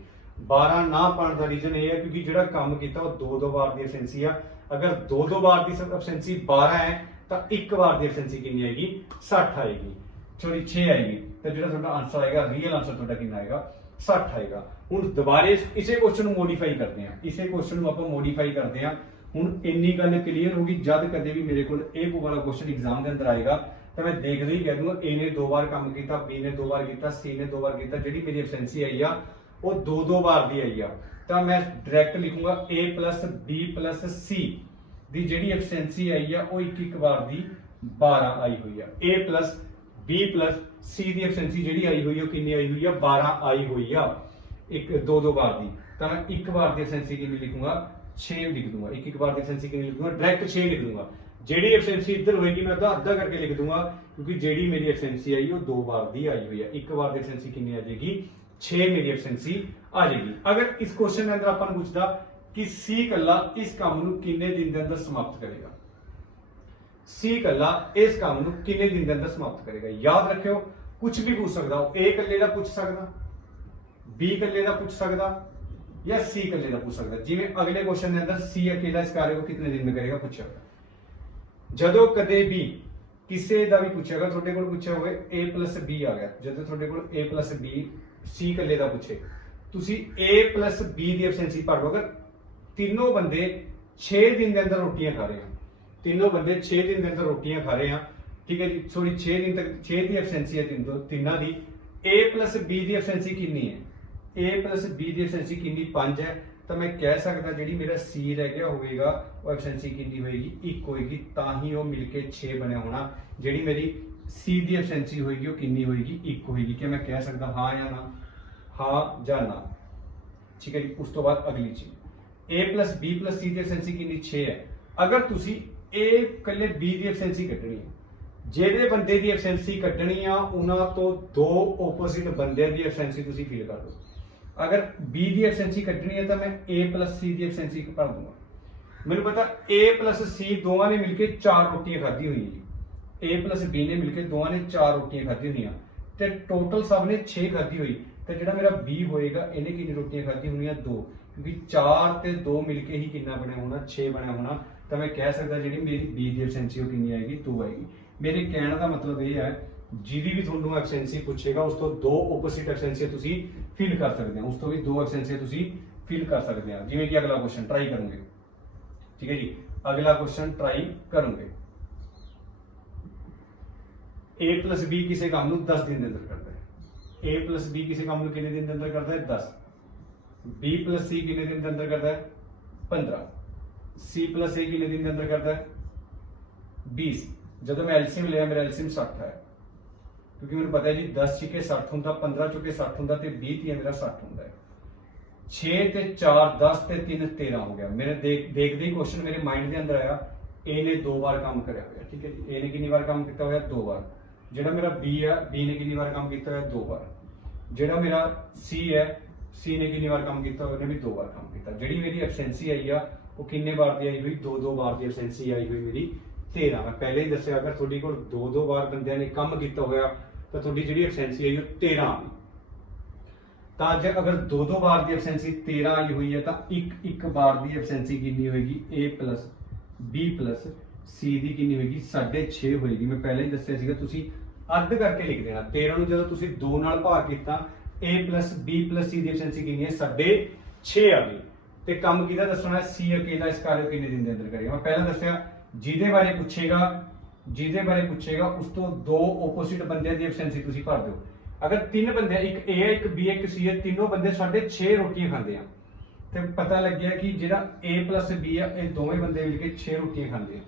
12 ना पाने का रीजन यह है क्योंकि जो काम किया वो 2-2 बार की एफिशिएंसी है। अगर 2-2 बार की एफिशिएंसी 12 है तो 1 बार की एफिशिएंसी कितनी आएगी 60 आएगी, सॉरी 6 आएगी। तो जो तुहाडा आंसर आएगा रियल आंसर तुहाडा कितना आएगा 60 आएगा। हुण दोबारे इसे क्वेश्चन मोडिफाई करते हैं, इसे क्वेश्चन को आप मोडिफाई करते हैं। हुण इन्नी गल क्लीयर होगी, जब कदे भी मेरे को एक वाला क्वेश्चन एग्जाम के अंदर आएगा तो मैं देखते ही कह दूंगा ए ने 2 बार काम किया, बी ने 2 बार किया, सी ने 2 बार किया, जी मेरी एफिशिएंसी आई आ वो 2-2 बार दी आई आ। तो मैं डायरैक्ट लिखूंगा ए प्लस बी प्लस सी दी जिहड़ी एफिशिएंसी आई आ वो 1-1 बार दी 12 आई हुई है। ए प्लस बी प्लस सी दी एफिशिएंसी जिहड़ी आई हुई है कितनी आई हुई है 12 आई हुई है, 1-2 बार दी। तो मैं 1 बार दी एफिशिएंसी कितनी लिखूंगा 6 लिख दूंगा, 1-1 बार दी एफिशिएंसी कितनी लिख दूंगा डायरेक्ट 6 लिख दूंगा। जेडी एफिशिएंसी इधर होगी मैं अद्धा करके लिख दूंगा क्योंकि जेडी मेरी एफिशिएंसी आई वो 2 बार दी आई हुई है। 1 बार दी एफिशिएंसी कितनी आ जाएगी 6 मेरी एफिशिएंसी ਆ ਜਾਏਗੀ। ਅਗਰ ਇਸ ਕੁਐਸਚਨ ਦੇ ਅੰਦਰ ਆਪਾਂ ਨੂੰ ਪੁੱਛਦਾ ਕਿ ਸੀ ਇਕੱਲਾ ਇਸ ਕੰਮ ਨੂੰ ਕਿੰਨੇ ਦਿਨ ਦੇ ਅੰਦਰ ਸਮਾਪਤ ਕਰੇਗਾ, ਸੀ ਇਕੱਲਾ ਇਸ ਕੰਮ ਨੂੰ ਕਿੰਨੇ ਦਿਨ ਦੇ ਅੰਦਰ ਸਮਾਪਤ ਕਰੇਗਾ। ਯਾਦ ਰੱਖਿਓ ਕੁਝ ਵੀ ਪੁੱਛ ਸਕਦਾ, ਉਹ ਏ ਇਕੱਲੇ ਦਾ ਪੁੱਛ ਸਕਦਾ, ਬੀ ਇਕੱਲੇ ਦਾ ਪੁੱਛ ਸਕਦਾ ਜਾਂ ਸੀ ਇਕੱਲੇ ਦਾ ਪੁੱਛ ਸਕਦਾ। ਜਿਵੇਂ ਅਗਲੇ ਕੁਐਸਚਨ ਦੇ ਅੰਦਰ ਸੀ ਅकेला ਇਸ कार्य को कितने दिन में करेगा ਪੁੱਛਿਆ ਹੋਇਆ। ਜਦੋਂ ਕਦੇ ਵੀ ਕਿਸੇ ਦਾ ਵੀ ਪੁੱਛੇਗਾ, ਤੁਹਾਡੇ ਕੋਲ ਪੁੱਛਿਆ ਹੋਵੇ a plus b ਆ ਗਿਆ, ਜਦੋਂ ਤੁਹਾਡੇ ਕੋਲ a plus b c ਇਕੱਲੇ ਦਾ ਪੁੱਛੇ, ਤੁਸੀਂ a plus b the efficiency ਪੜ੍ਹ ਲਓ। ਅਗਰ ਤਿੰਨੋਂ ਬੰਦੇ 6 ਦਿਨ ਦੇ ਅੰਦਰ ਰੋਟੀਆਂ ਖਾ ਰਹੇ ਹਨ, ਤਿੰਨੋਂ ਬੰਦੇ 6 ਦਿਨ ਦੇ ਅੰਦਰ ਰੋਟੀਆਂ ਖਾ ਰਹੇ ਹਨ, ਠੀਕ ਹੈ ਜੀ, ਸੋਰੀ 6 ਦਿਨ ਤੱਕ 6 ਦੀ ਐਫੀਸ਼ੀਐਂਸੀ ਹੈ ਤਿੰਨਾਂ ਦੀ। a plus b the efficiency ਕਿੰਨੀ ਹੈ, a plus b the efficiency ਕਿੰਨੀ 5 ਹੈ, ਤਾਂ ਮੈਂ ਕਹਿ ਸਕਦਾ ਜਿਹੜੀ ਮੇਰਾ c ਰਹਿ ਗਿਆ ਹੋਵੇਗਾ ਉਹ ਐਫੀਸ਼ੀਐਂਸੀ ਕਿੰਨੀ ਹੋਏਗੀ 1 ਹੋਏਗੀ, ਤਾਂ ਹੀ ਉਹ ਮਿਲ ਕੇ 6 ਬਣਿਆ ਹੋਣਾ। ਜਿਹੜੀ ਮੇਰੀ c ਦੀ ਐਫੀਸ਼ੀਐਂਸੀ ਹੋਏਗੀ ਉਹ ਕਿੰਨੀ ਹੋਏਗੀ 1 ਹੋਏਗੀ। ਕਿ ਮੈਂ ਕਹਿ ਸਕਦਾ ਹਾਂ ਜਾਂ ਨਾ, ਹਾਂ ਜਾਂ ਨਾ, ਠੀਕ ਹੈ ਜੀ। ਉਸ ਤੋਂ ਬਾਅਦ ਅਗਲੀ ਚੀਜ਼ a plus b plus c the efficiency ਕਿੰਨੀ 6 ਹੈ। ਅਗਰ ਤੁਸੀਂ a ਇਕੱਲੇ b ਦੀ ਐਫੀਸ਼ੀਐਂਸੀ ਕੱਢਣੀ ਹੈ, ਜਿਹੜੇ ਬੰਦੇ ਦੀ ਐਫੀਸ਼ੀਐਂਸੀ ਕੱਢਣੀ ਆ ਉਹਨਾਂ ਤੋਂ ਦੋ ਆਪੋਜ਼ਿਟ ਬੰਦਿਆਂ ਦੀ ਐਫੀਸ਼ੀਐਂਸੀ ਤੁਸੀਂ ਫੀਲ ਕਰ ਲਓ। ਅਗਰ b ਦੀ ਐਫੀਸ਼ੀਐਂਸੀ ਕੱਢਣੀ ਹੈ ਤਾਂ ਮੈਂ a plus c the efficiency ਭਰ ਦੂੰਗਾ। ਮੈਨੂੰ ਪਤਾ a plus c ਦੋਵਾਂ ਨੇ ਮਿਲ ਕੇ 4 ਰੋਟੀਆਂ ਖਾਧੀ ਹੋਈਆਂ ਜੀ, a plus b ਨੇ ਮਿਲ ਕੇ ਦੋਵਾਂ ਨੇ 4 ਰੋਟੀਆਂ ਖਾਧੀ ਹੋਈਆਂ ਤੇ ਟੋਟਲ ਸਭ ਨੇ 6 ਖਾਧੀ ਹੋਈ। ਤੇ ਜਿਹੜਾ ਮੇਰਾ b ਹੋਏਗਾ ਇਹਨੇ ਕਿੰਨੀ ਰੋਟੀਆਂ ਖਾਧੀ ਹੋਣੀਆਂ 2, ਕਿਉਂਕਿ 4 ਤੇ 2 ਮਿਲ ਕੇ ਹੀ ਕਿੰਨਾ ਬਣਿਆ ਹੋਣਾ 6 ਬਣਿਆ ਹੋਣਾ। ਤਾਂ ਮੈਂ ਕਹਿ ਸਕਦਾ ਜਿਹੜੀ ਮੇਰੀ b ਦੀ ਐਫੀਸ਼ੀਐਂਸੀ ਉਹ ਕਿੰਨੀ ਆਏਗੀ 2 ਆਏਗੀ। ਮੇਰੇ ਕਹਿਣ ਦਾ ਮਤਲਬ ਇਹ ਹੈ ਜਿਹਦੀ ਵੀ ਤੁਹਾਨੂੰ ਐਫੀਸ਼ੀਐਂਸੀ ਪੁੱਛੇਗਾ ਉਸ ਤੋਂ ਦੋ ਆਪੋਜ਼ਿਟ ਐਫੀਸ਼ੀਐਂਸੀ ਤੁਸੀਂ ਫਿਲ ਕਰ ਸਕਦੇ ਹੋ, ਉਸ ਤੋਂ ਵੀ ਦੋ ਐਫੀਸ਼ੀਐਂਸੀ ਤੁਸੀਂ ਫਿਲ ਕਰ ਸਕਦੇ ਆ। ਜਿਵੇਂ ਕਿ ਅਗਲਾ ਕੁਐਸਚਨ ਟਰਾਈ ਕਰੋਗੇ, ਠੀਕ ਹੈ ਜੀ, ਅਗਲਾ ਕੁਐਸਚਨ ਟਰਾਈ ਕਰੋਗੇ। a plus b ਕਿਸੇ ਕੰਮ ਨੂੰ 10 ਦਿਨ ਦੇ ਅੰਦਰ ਕਰਦਾ ਹੈ, a plus b ਕਿਸੇ ਕੰਮ ਨੂੰ ਕਿੰਨੇ ਦਿਨ ਦੇ ਅੰਦਰ ਕਰਦਾ ਹੈ 10, b plus c ਕਿੰਨੇ ਦਿਨ ਦੇ ਅੰਦਰ ਕਰਦਾ ਹੈ 15, c plus a ਕਿੰਨੇ ਦਿਨ ਦੇ ਅੰਦਰ ਕਰਦਾ ਹੈ 20। ਜਦੋਂ ਮੈਂ ਐਲਸੀਐਮ ਲਿਆ ਮੇਰਾ ਐਲਸੀਐਮ 60 ਹੈ, ਕਿਉਂਕਿ ਮੈਨੂੰ ਪਤਾ ਹੈ ਜੀ 10 ਚੁਕੇ 60 ਹੁੰਦਾ, 15 ਚੁਕੇ 60 ਹੁੰਦਾ ਤੇ 20 ਤੀਆ ਮੇਰਾ 60 ਹੁੰਦਾ ਹੈ। 6 ਤੇ 4 10 ਤੇ 3 13 ਹੋ ਗਿਆ। ਮੇਰੇ ਦੇਖਦੇ ਹੀ ਕੁਐਸਚਨ ਮੇਰੇ ਮਾਈਂਡ ਦੇ ਅੰਦਰ ਆਇਆ, a ਨੇ 2 ਵਾਰ ਕੰਮ ਕਰਿਆ ਹੋਇਆ, ਠੀਕ ਹੈ ਜੀ, a ਨੇ ਕਿੰਨੀ ਵਾਰ ਕੰਮ ਕੀਤਾ ਹੋਇਆ 2 ਵਾਰ। ਜਿਹੜਾ ਮੇਰਾ b ਹੈ b ਨੇ ਕਿੰਨੀ ਵਾਰ ਕੰਮ ਕੀਤਾ ਹੋਇਆ 2 ਵਾਰ। ਜਿਹੜਾ ਮੇਰਾ c ਹੈ c ਨੇ ਕਿੰਨੀ ਵਾਰ ਕੰਮ ਕੀਤਾ ਹੋਇਆ, ਉਹਨੇ ਵੀ 2 ਵਾਰ ਕੰਮ ਕੀਤਾ। ਜਿਹੜੀ ਮੇਰੀ ਐਫੀਸ਼ੀਐਂਸੀ ਆਈ ਆ ਉਹ ਕਿੰਨੇ ਵਾਰ ਦੀ ਆਈ ਹੋਈ 2 ਵਾਰ ਦੀ ਐਫੀਸ਼ੀਐਂਸੀ ਆਈ ਹੋਈ ਮੇਰੀ 13। ਮੈਂ ਪਹਿਲੇ ਹੀ ਦੱਸਿਆ ਅਗਰ ਤੁਹਾਡੇ ਕੋਲ 2 ਵਾਰ ਬੰਦਿਆਂ ਨੇ ਕੰਮ ਕੀਤਾ ਹੋਇਆ ਤਾਂ ਤੁਹਾਡੀ ਜਿਹੜੀ ਐਫੀਸ਼ੀਐਂਸੀ ਆਈ ਉਹ 13 ਆਈ। ਤਾਂ ਜੇ ਅਗਰ 2 ਵਾਰ ਦੀ ਐਫੀਸ਼ੀਐਂਸੀ 13 ਆਈ ਹੋਈ ਹੈ ਤਾਂ ਇੱਕ ਵਾਰ ਦੀ ਐਫੀਸ਼ੀਐਂਸੀ ਕਿੰਨੀ ਹੋਏਗੀ a plus b plus c ਦੀ ਕਿੰਨੀ ਹੋਏਗੀ 6.5 ਹੋਏਗੀ। ਮੈਂ ਪਹਿਲਾਂ ਹੀ ਦੱਸਿਆ ਸੀਗਾ ਤੁਸੀਂ ਅੱਧ ਕਰਕੇ ਲਿਖ ਦੇਣਾ। 13 ਨੂੰ ਜਦੋਂ ਤੁਸੀਂ 2 ਨਾਲ ਭਾਗ ਕੀਤਾ a plus b plus c the efficiency ਕਿੰਨੀ ਹੈ 6.5 ਆ ਗਈ। ਤੇ ਕੰਮ ਕਿਹਦਾ ਦੱਸਣਾ ਹੈ c ਅਕੇਲਾ ਇਸ ਕਾਰਜ ਕਿੰਨੇ ਦਿਨ ਦੇ ਅੰਦਰ ਕਰੇਗਾ। ਮੈਂ ਪਹਿਲਾਂ ਦੱਸਿਆ ਜਿਹਦੇ ਬਾਰੇ ਪੁੱਛੇਗਾ ਉਸ ਤੋਂ ਦੋ ਆਪੋਜ਼ਿਟ ਬੰਦਿਆਂ ਦੀ ਐਫੀਸ਼ੀਐਂਸੀ ਤੁਸੀਂ ਭਰ ਦਿਓ। ਅਗਰ 3 ਬੰਦੇ ਇੱਕ a ਹੈ ਇੱਕ b ਹੈ ਇੱਕ c ਹੈ, ਤਿੰਨੋਂ ਬੰਦੇ 6.5 ਰੋਟੀਆਂ ਖਾਂਦੇ ਆ ਤੇ ਪਤਾ ਲੱਗਿਆ ਕਿ ਜਿਹੜਾ a plus b ਹੈ ਇਹ ਦੋਵੇਂ ਬੰਦੇ ਮਿਲ ਕੇ 6 ਰੋਟੀਆਂ ਖਾਂਦੇ ਆ।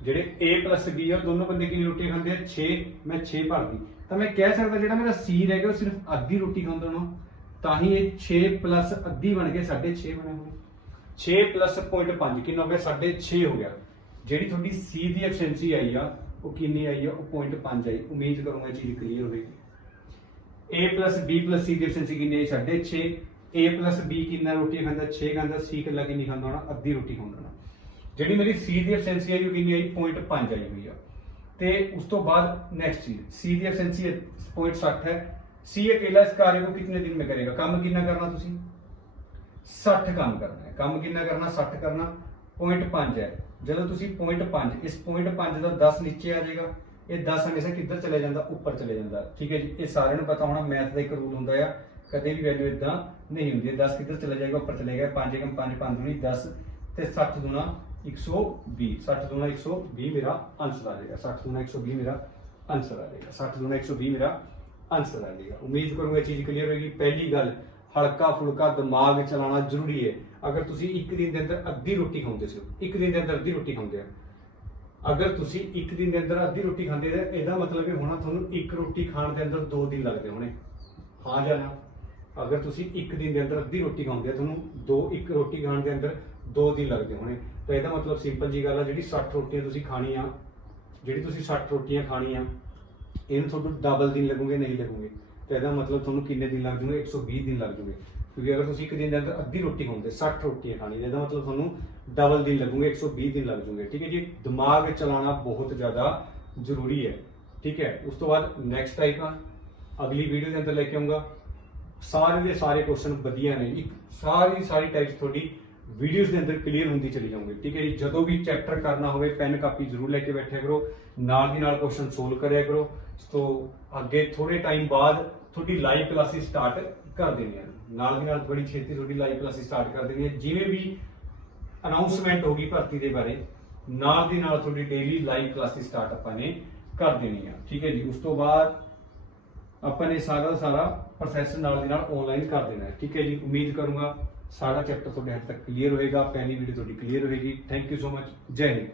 ਜਿਹੜੇ a plus b ਹੈ ਉਹ ਦੋਨੋਂ ਬੰਦੇ ਕਿੰਨੀ ਰੋਟੀਆਂ ਖਾਂਦੇ ਆ 6, ਮੈਂ 6 ਭਰਦੀ। ਤਾਂ ਮੈਂ ਕਹਿ ਸਕਦਾ ਜਿਹੜਾ ਮੇਰਾ c ਰਹਿ ਗਿਆ ਉਹ ਸਿਰਫ ਅੱਧੀ ਰੋਟੀ ਖਾਂਦਾ ਹੋਣਾ, ਤਾਂ ਹੀ ਇਹ 6 plus ਅੱਧੀ ਬਣ ਕੇ 6.5 ਬਣਿਆ ਹੋਣਾ। 6 plus 0.5 ਕਿੰਨਾ ਹੋ ਗਿਆ 6.5 ਹੋ ਗਿਆ। ਜਿਹੜੀ ਤੁਹਾਡੀ c ਦੀ ਐਫੀਸ਼ੀਐਂਸੀ ਆਈ ਆ ਉਹ ਕਿੰਨੀ ਆਈ ਆ ਉਹ 0.5 ਆਈ। ਉਮੀਦ ਕਰੂੰਗਾ ਇਹ ਚੀਜ਼ ਕਲੀਅਰ ਹੋਵੇਗੀ। a plus b plus c the efficiency ਕਿੰਨੀ ਆਈ 6.5, a plus b ਕਿੰਨਾ ਰੋਟੀ ਖਾਂਦਾ 6 ਖਾਂਦਾ, c ਇਕੱਲਾ ਕਿੰਨੀ ਖਾਂਦਾ ਹੋਣਾ ਅੱਧੀ ਰੋਟੀ ਖਾਂਦਾ ਹੋਣਾ। ਜਿਹੜੀ ਮੇਰੀ c ਦੀ ਐਫੀਸ਼ੀਐਂਸੀ ਆਈ ਉਹ ਕਿੰਨੀ ਆਈ 0.5 ਆਈ ਹੋਈ ਆ। ਤੇ ਉਸ ਤੋਂ ਬਾਅਦ ਨੈਕਸਟ ਚੀਜ਼ c ਦੀ ਐਫੀਸ਼ੀਐਂਸੀ 0.60 है। c अकेला इस कार्य को कितने दिन में करेगा। काम कितना करना तुसी 60 काम करना है। काम कितना करना 60 करना 0.5 है। ਜਦੋਂ ਤੁਸੀਂ 0.5 ਇਸ 0.5 ਦਾ 10 ਨੀਚੇ ਆ ਜਾਏਗਾ, ਇਹ 10 ਹਮੇਸ਼ਾ ਕਿੱਧਰ ਚਲੇ ਜਾਂਦਾ ਉੱਪਰ ਚਲੇ ਜਾਂਦਾ, ਠੀਕ ਹੈ ਜੀ। ਇਹ ਸਾਰਿਆਂ ਨੂੰ ਪਤਾ ਹੋਣਾ ਮੈਥ ਦਾ ਇੱਕ ਰੂਲ ਹੁੰਦਾ ਆ, ਕਦੇ ਵੀ ਵੈਲਿਊ ਇਦਾਂ ਨਹੀਂ ਹੁੰਦੀ। 10 ਕਿੱਧਰ ਚਲੇ ਜਾਏਗਾ ਉੱਪਰ ਚਲੇ ਗਿਆ। 5 × 5 5 ਦੂਣੀ 10 ਤੇ 60 ਦੂਣਾ 120, 60 ਦੂਣਾ 120 ਮੇਰਾ ਆਨਸਰ ਆ ਜਾਏਗਾ। 60 ਦੂਣਾ 120 ਮੇਰਾ ਆਨਸਰ ਆ ਜਾਏਗਾ। 60 ਦੂਣਾ 120 ਮੇਰਾ ਆਨਸਰ ਆ ਜਾਏਗਾ। ਉਮੀਦ ਕਰੂੰਗਾ ਇਹ ਚੀਜ਼ ਕਲੀਅਰ ਹੋਏਗੀ। ਪਹਿਲੀ ਗੱਲ ਹਲਕਾ ਫੁਲਕਾ ਦਿਮਾਗ ਚਲਾਉਣਾ ਜ਼ਰੂਰੀ ਹੈ। ਅਗਰ ਤੁਸੀਂ ਇੱਕ ਦਿਨ ਦੇ ਅੰਦਰ ਅੱਧੀ ਰੋਟੀ ਖਾਂਦੇ ਸੀ, ਇੱਕ ਦਿਨ ਦੇ ਅੰਦਰ ਅੱਧੀ ਰੋਟੀ ਖਾਂਦੇ ਆ, ਅਗਰ ਤੁਸੀਂ ਇੱਕ ਦਿਨ ਦੇ ਅੰਦਰ ਅੱਧੀ ਰੋਟੀ ਖਾਂਦੇ ਤਾਂ ਇਹਦਾ ਮਤਲਬ ਇਹ ਹੋਣਾ ਤੁਹਾਨੂੰ ਇੱਕ ਰੋਟੀ ਖਾਣ ਦੇ ਅੰਦਰ 2 ਦਿਨ ਲੱਗਦੇ ਹੋਣੇ, ਹਾਂ ਜਾਂ ਨਾ। ਅਗਰ ਤੁਸੀਂ ਇੱਕ ਦਿਨ ਦੇ ਅੰਦਰ ਅੱਧੀ ਰੋਟੀ ਖਾਂਦੇ ਆ ਤੁਹਾਨੂੰ ਇੱਕ ਰੋਟੀ ਖਾਣ ਦੇ ਅੰਦਰ 2 ਦਿਨ ਲੱਗਦੇ ਹੋਣੇ, ਤਾਂ ਇਹਦਾ ਮਤਲਬ ਸਿੰਪਲ ਜੀ ਗੱਲ ਆ ਜਿਹੜੀ 60 ਰੋਟੀਆਂ ਤੁਸੀਂ ਖਾਣੀਆਂ, ਜਿਹੜੀ ਤੁਸੀਂ 60 ਰੋਟੀਆਂ ਖਾਣੀਆਂ ਇਹਨੂੰ ਤੁਹਾਨੂੰ ਡਬਲ ਦਿਨ ਲੱਗੂਗੇ ਨਹੀਂ ਲੱਗੂਗੇ, ਤਾਂ ਇਹਦਾ ਮਤਲਬ ਤੁਹਾਨੂੰ ਕਿੰਨੇ ਦਿਨ ਲੱਗ ਜੂਗੇ 120 ਦਿਨ ਲੱਗ ਜੂਗੇ। क्योंकि अगर तुम एक दिन के अंदर अद्धी रोटी खाते 60 रोटियां खानी ਇਹਦਾ मतलब ਤੁਹਾਨੂੰ डबल दिन लगूंगे 120 दिन लग जाएंगे। ठीक है जी, दिमाग चलाना बहुत ज़्यादा जरूरी है। ठीक है, उस तो बाद नैक्सट टाइप अगली वीडियो के अंदर लेके आऊँगा। सारे के सारे क्वेश्चन वधिया ने, एक सारी टाइप्स थोड़ी वीडियोस के अंदर क्लीयर होती चली जाऊंगी। ठीक है जी, जो भी चैप्टर करना हो पेन कापी जरूर लेके बैठा करो, नाल दी नाल क्वेश्चन सोल्व करिया करो। तो अगे थोड़े टाइम बाद थोड़ी लाइव क्लासेस स्टार्ट कर देनी, नाल दी नाल बड़ी छेती थोड़ी लाइव क्लासेस स्टार्ट कर देनी। जिवें भी अनाउंसमेंट होगी भर्ती के बारे, नाल दी नाल थोड़ी डेली लाइव क्लासेस स्टार्ट अपने कर देनी है। ठीक है जी, उस तो बाद अपने सारा प्रोसैस नाल दी नाल ऑनलाइन कर देना है। ठीक है जी, उम्मीद करूंगा सारा चैप्टर थोड़े हद तक क्लीयर होएगा, पहली वीडियो थोड़ी क्लीयर होएगी। थैंक यू सो मच, जय हिंद।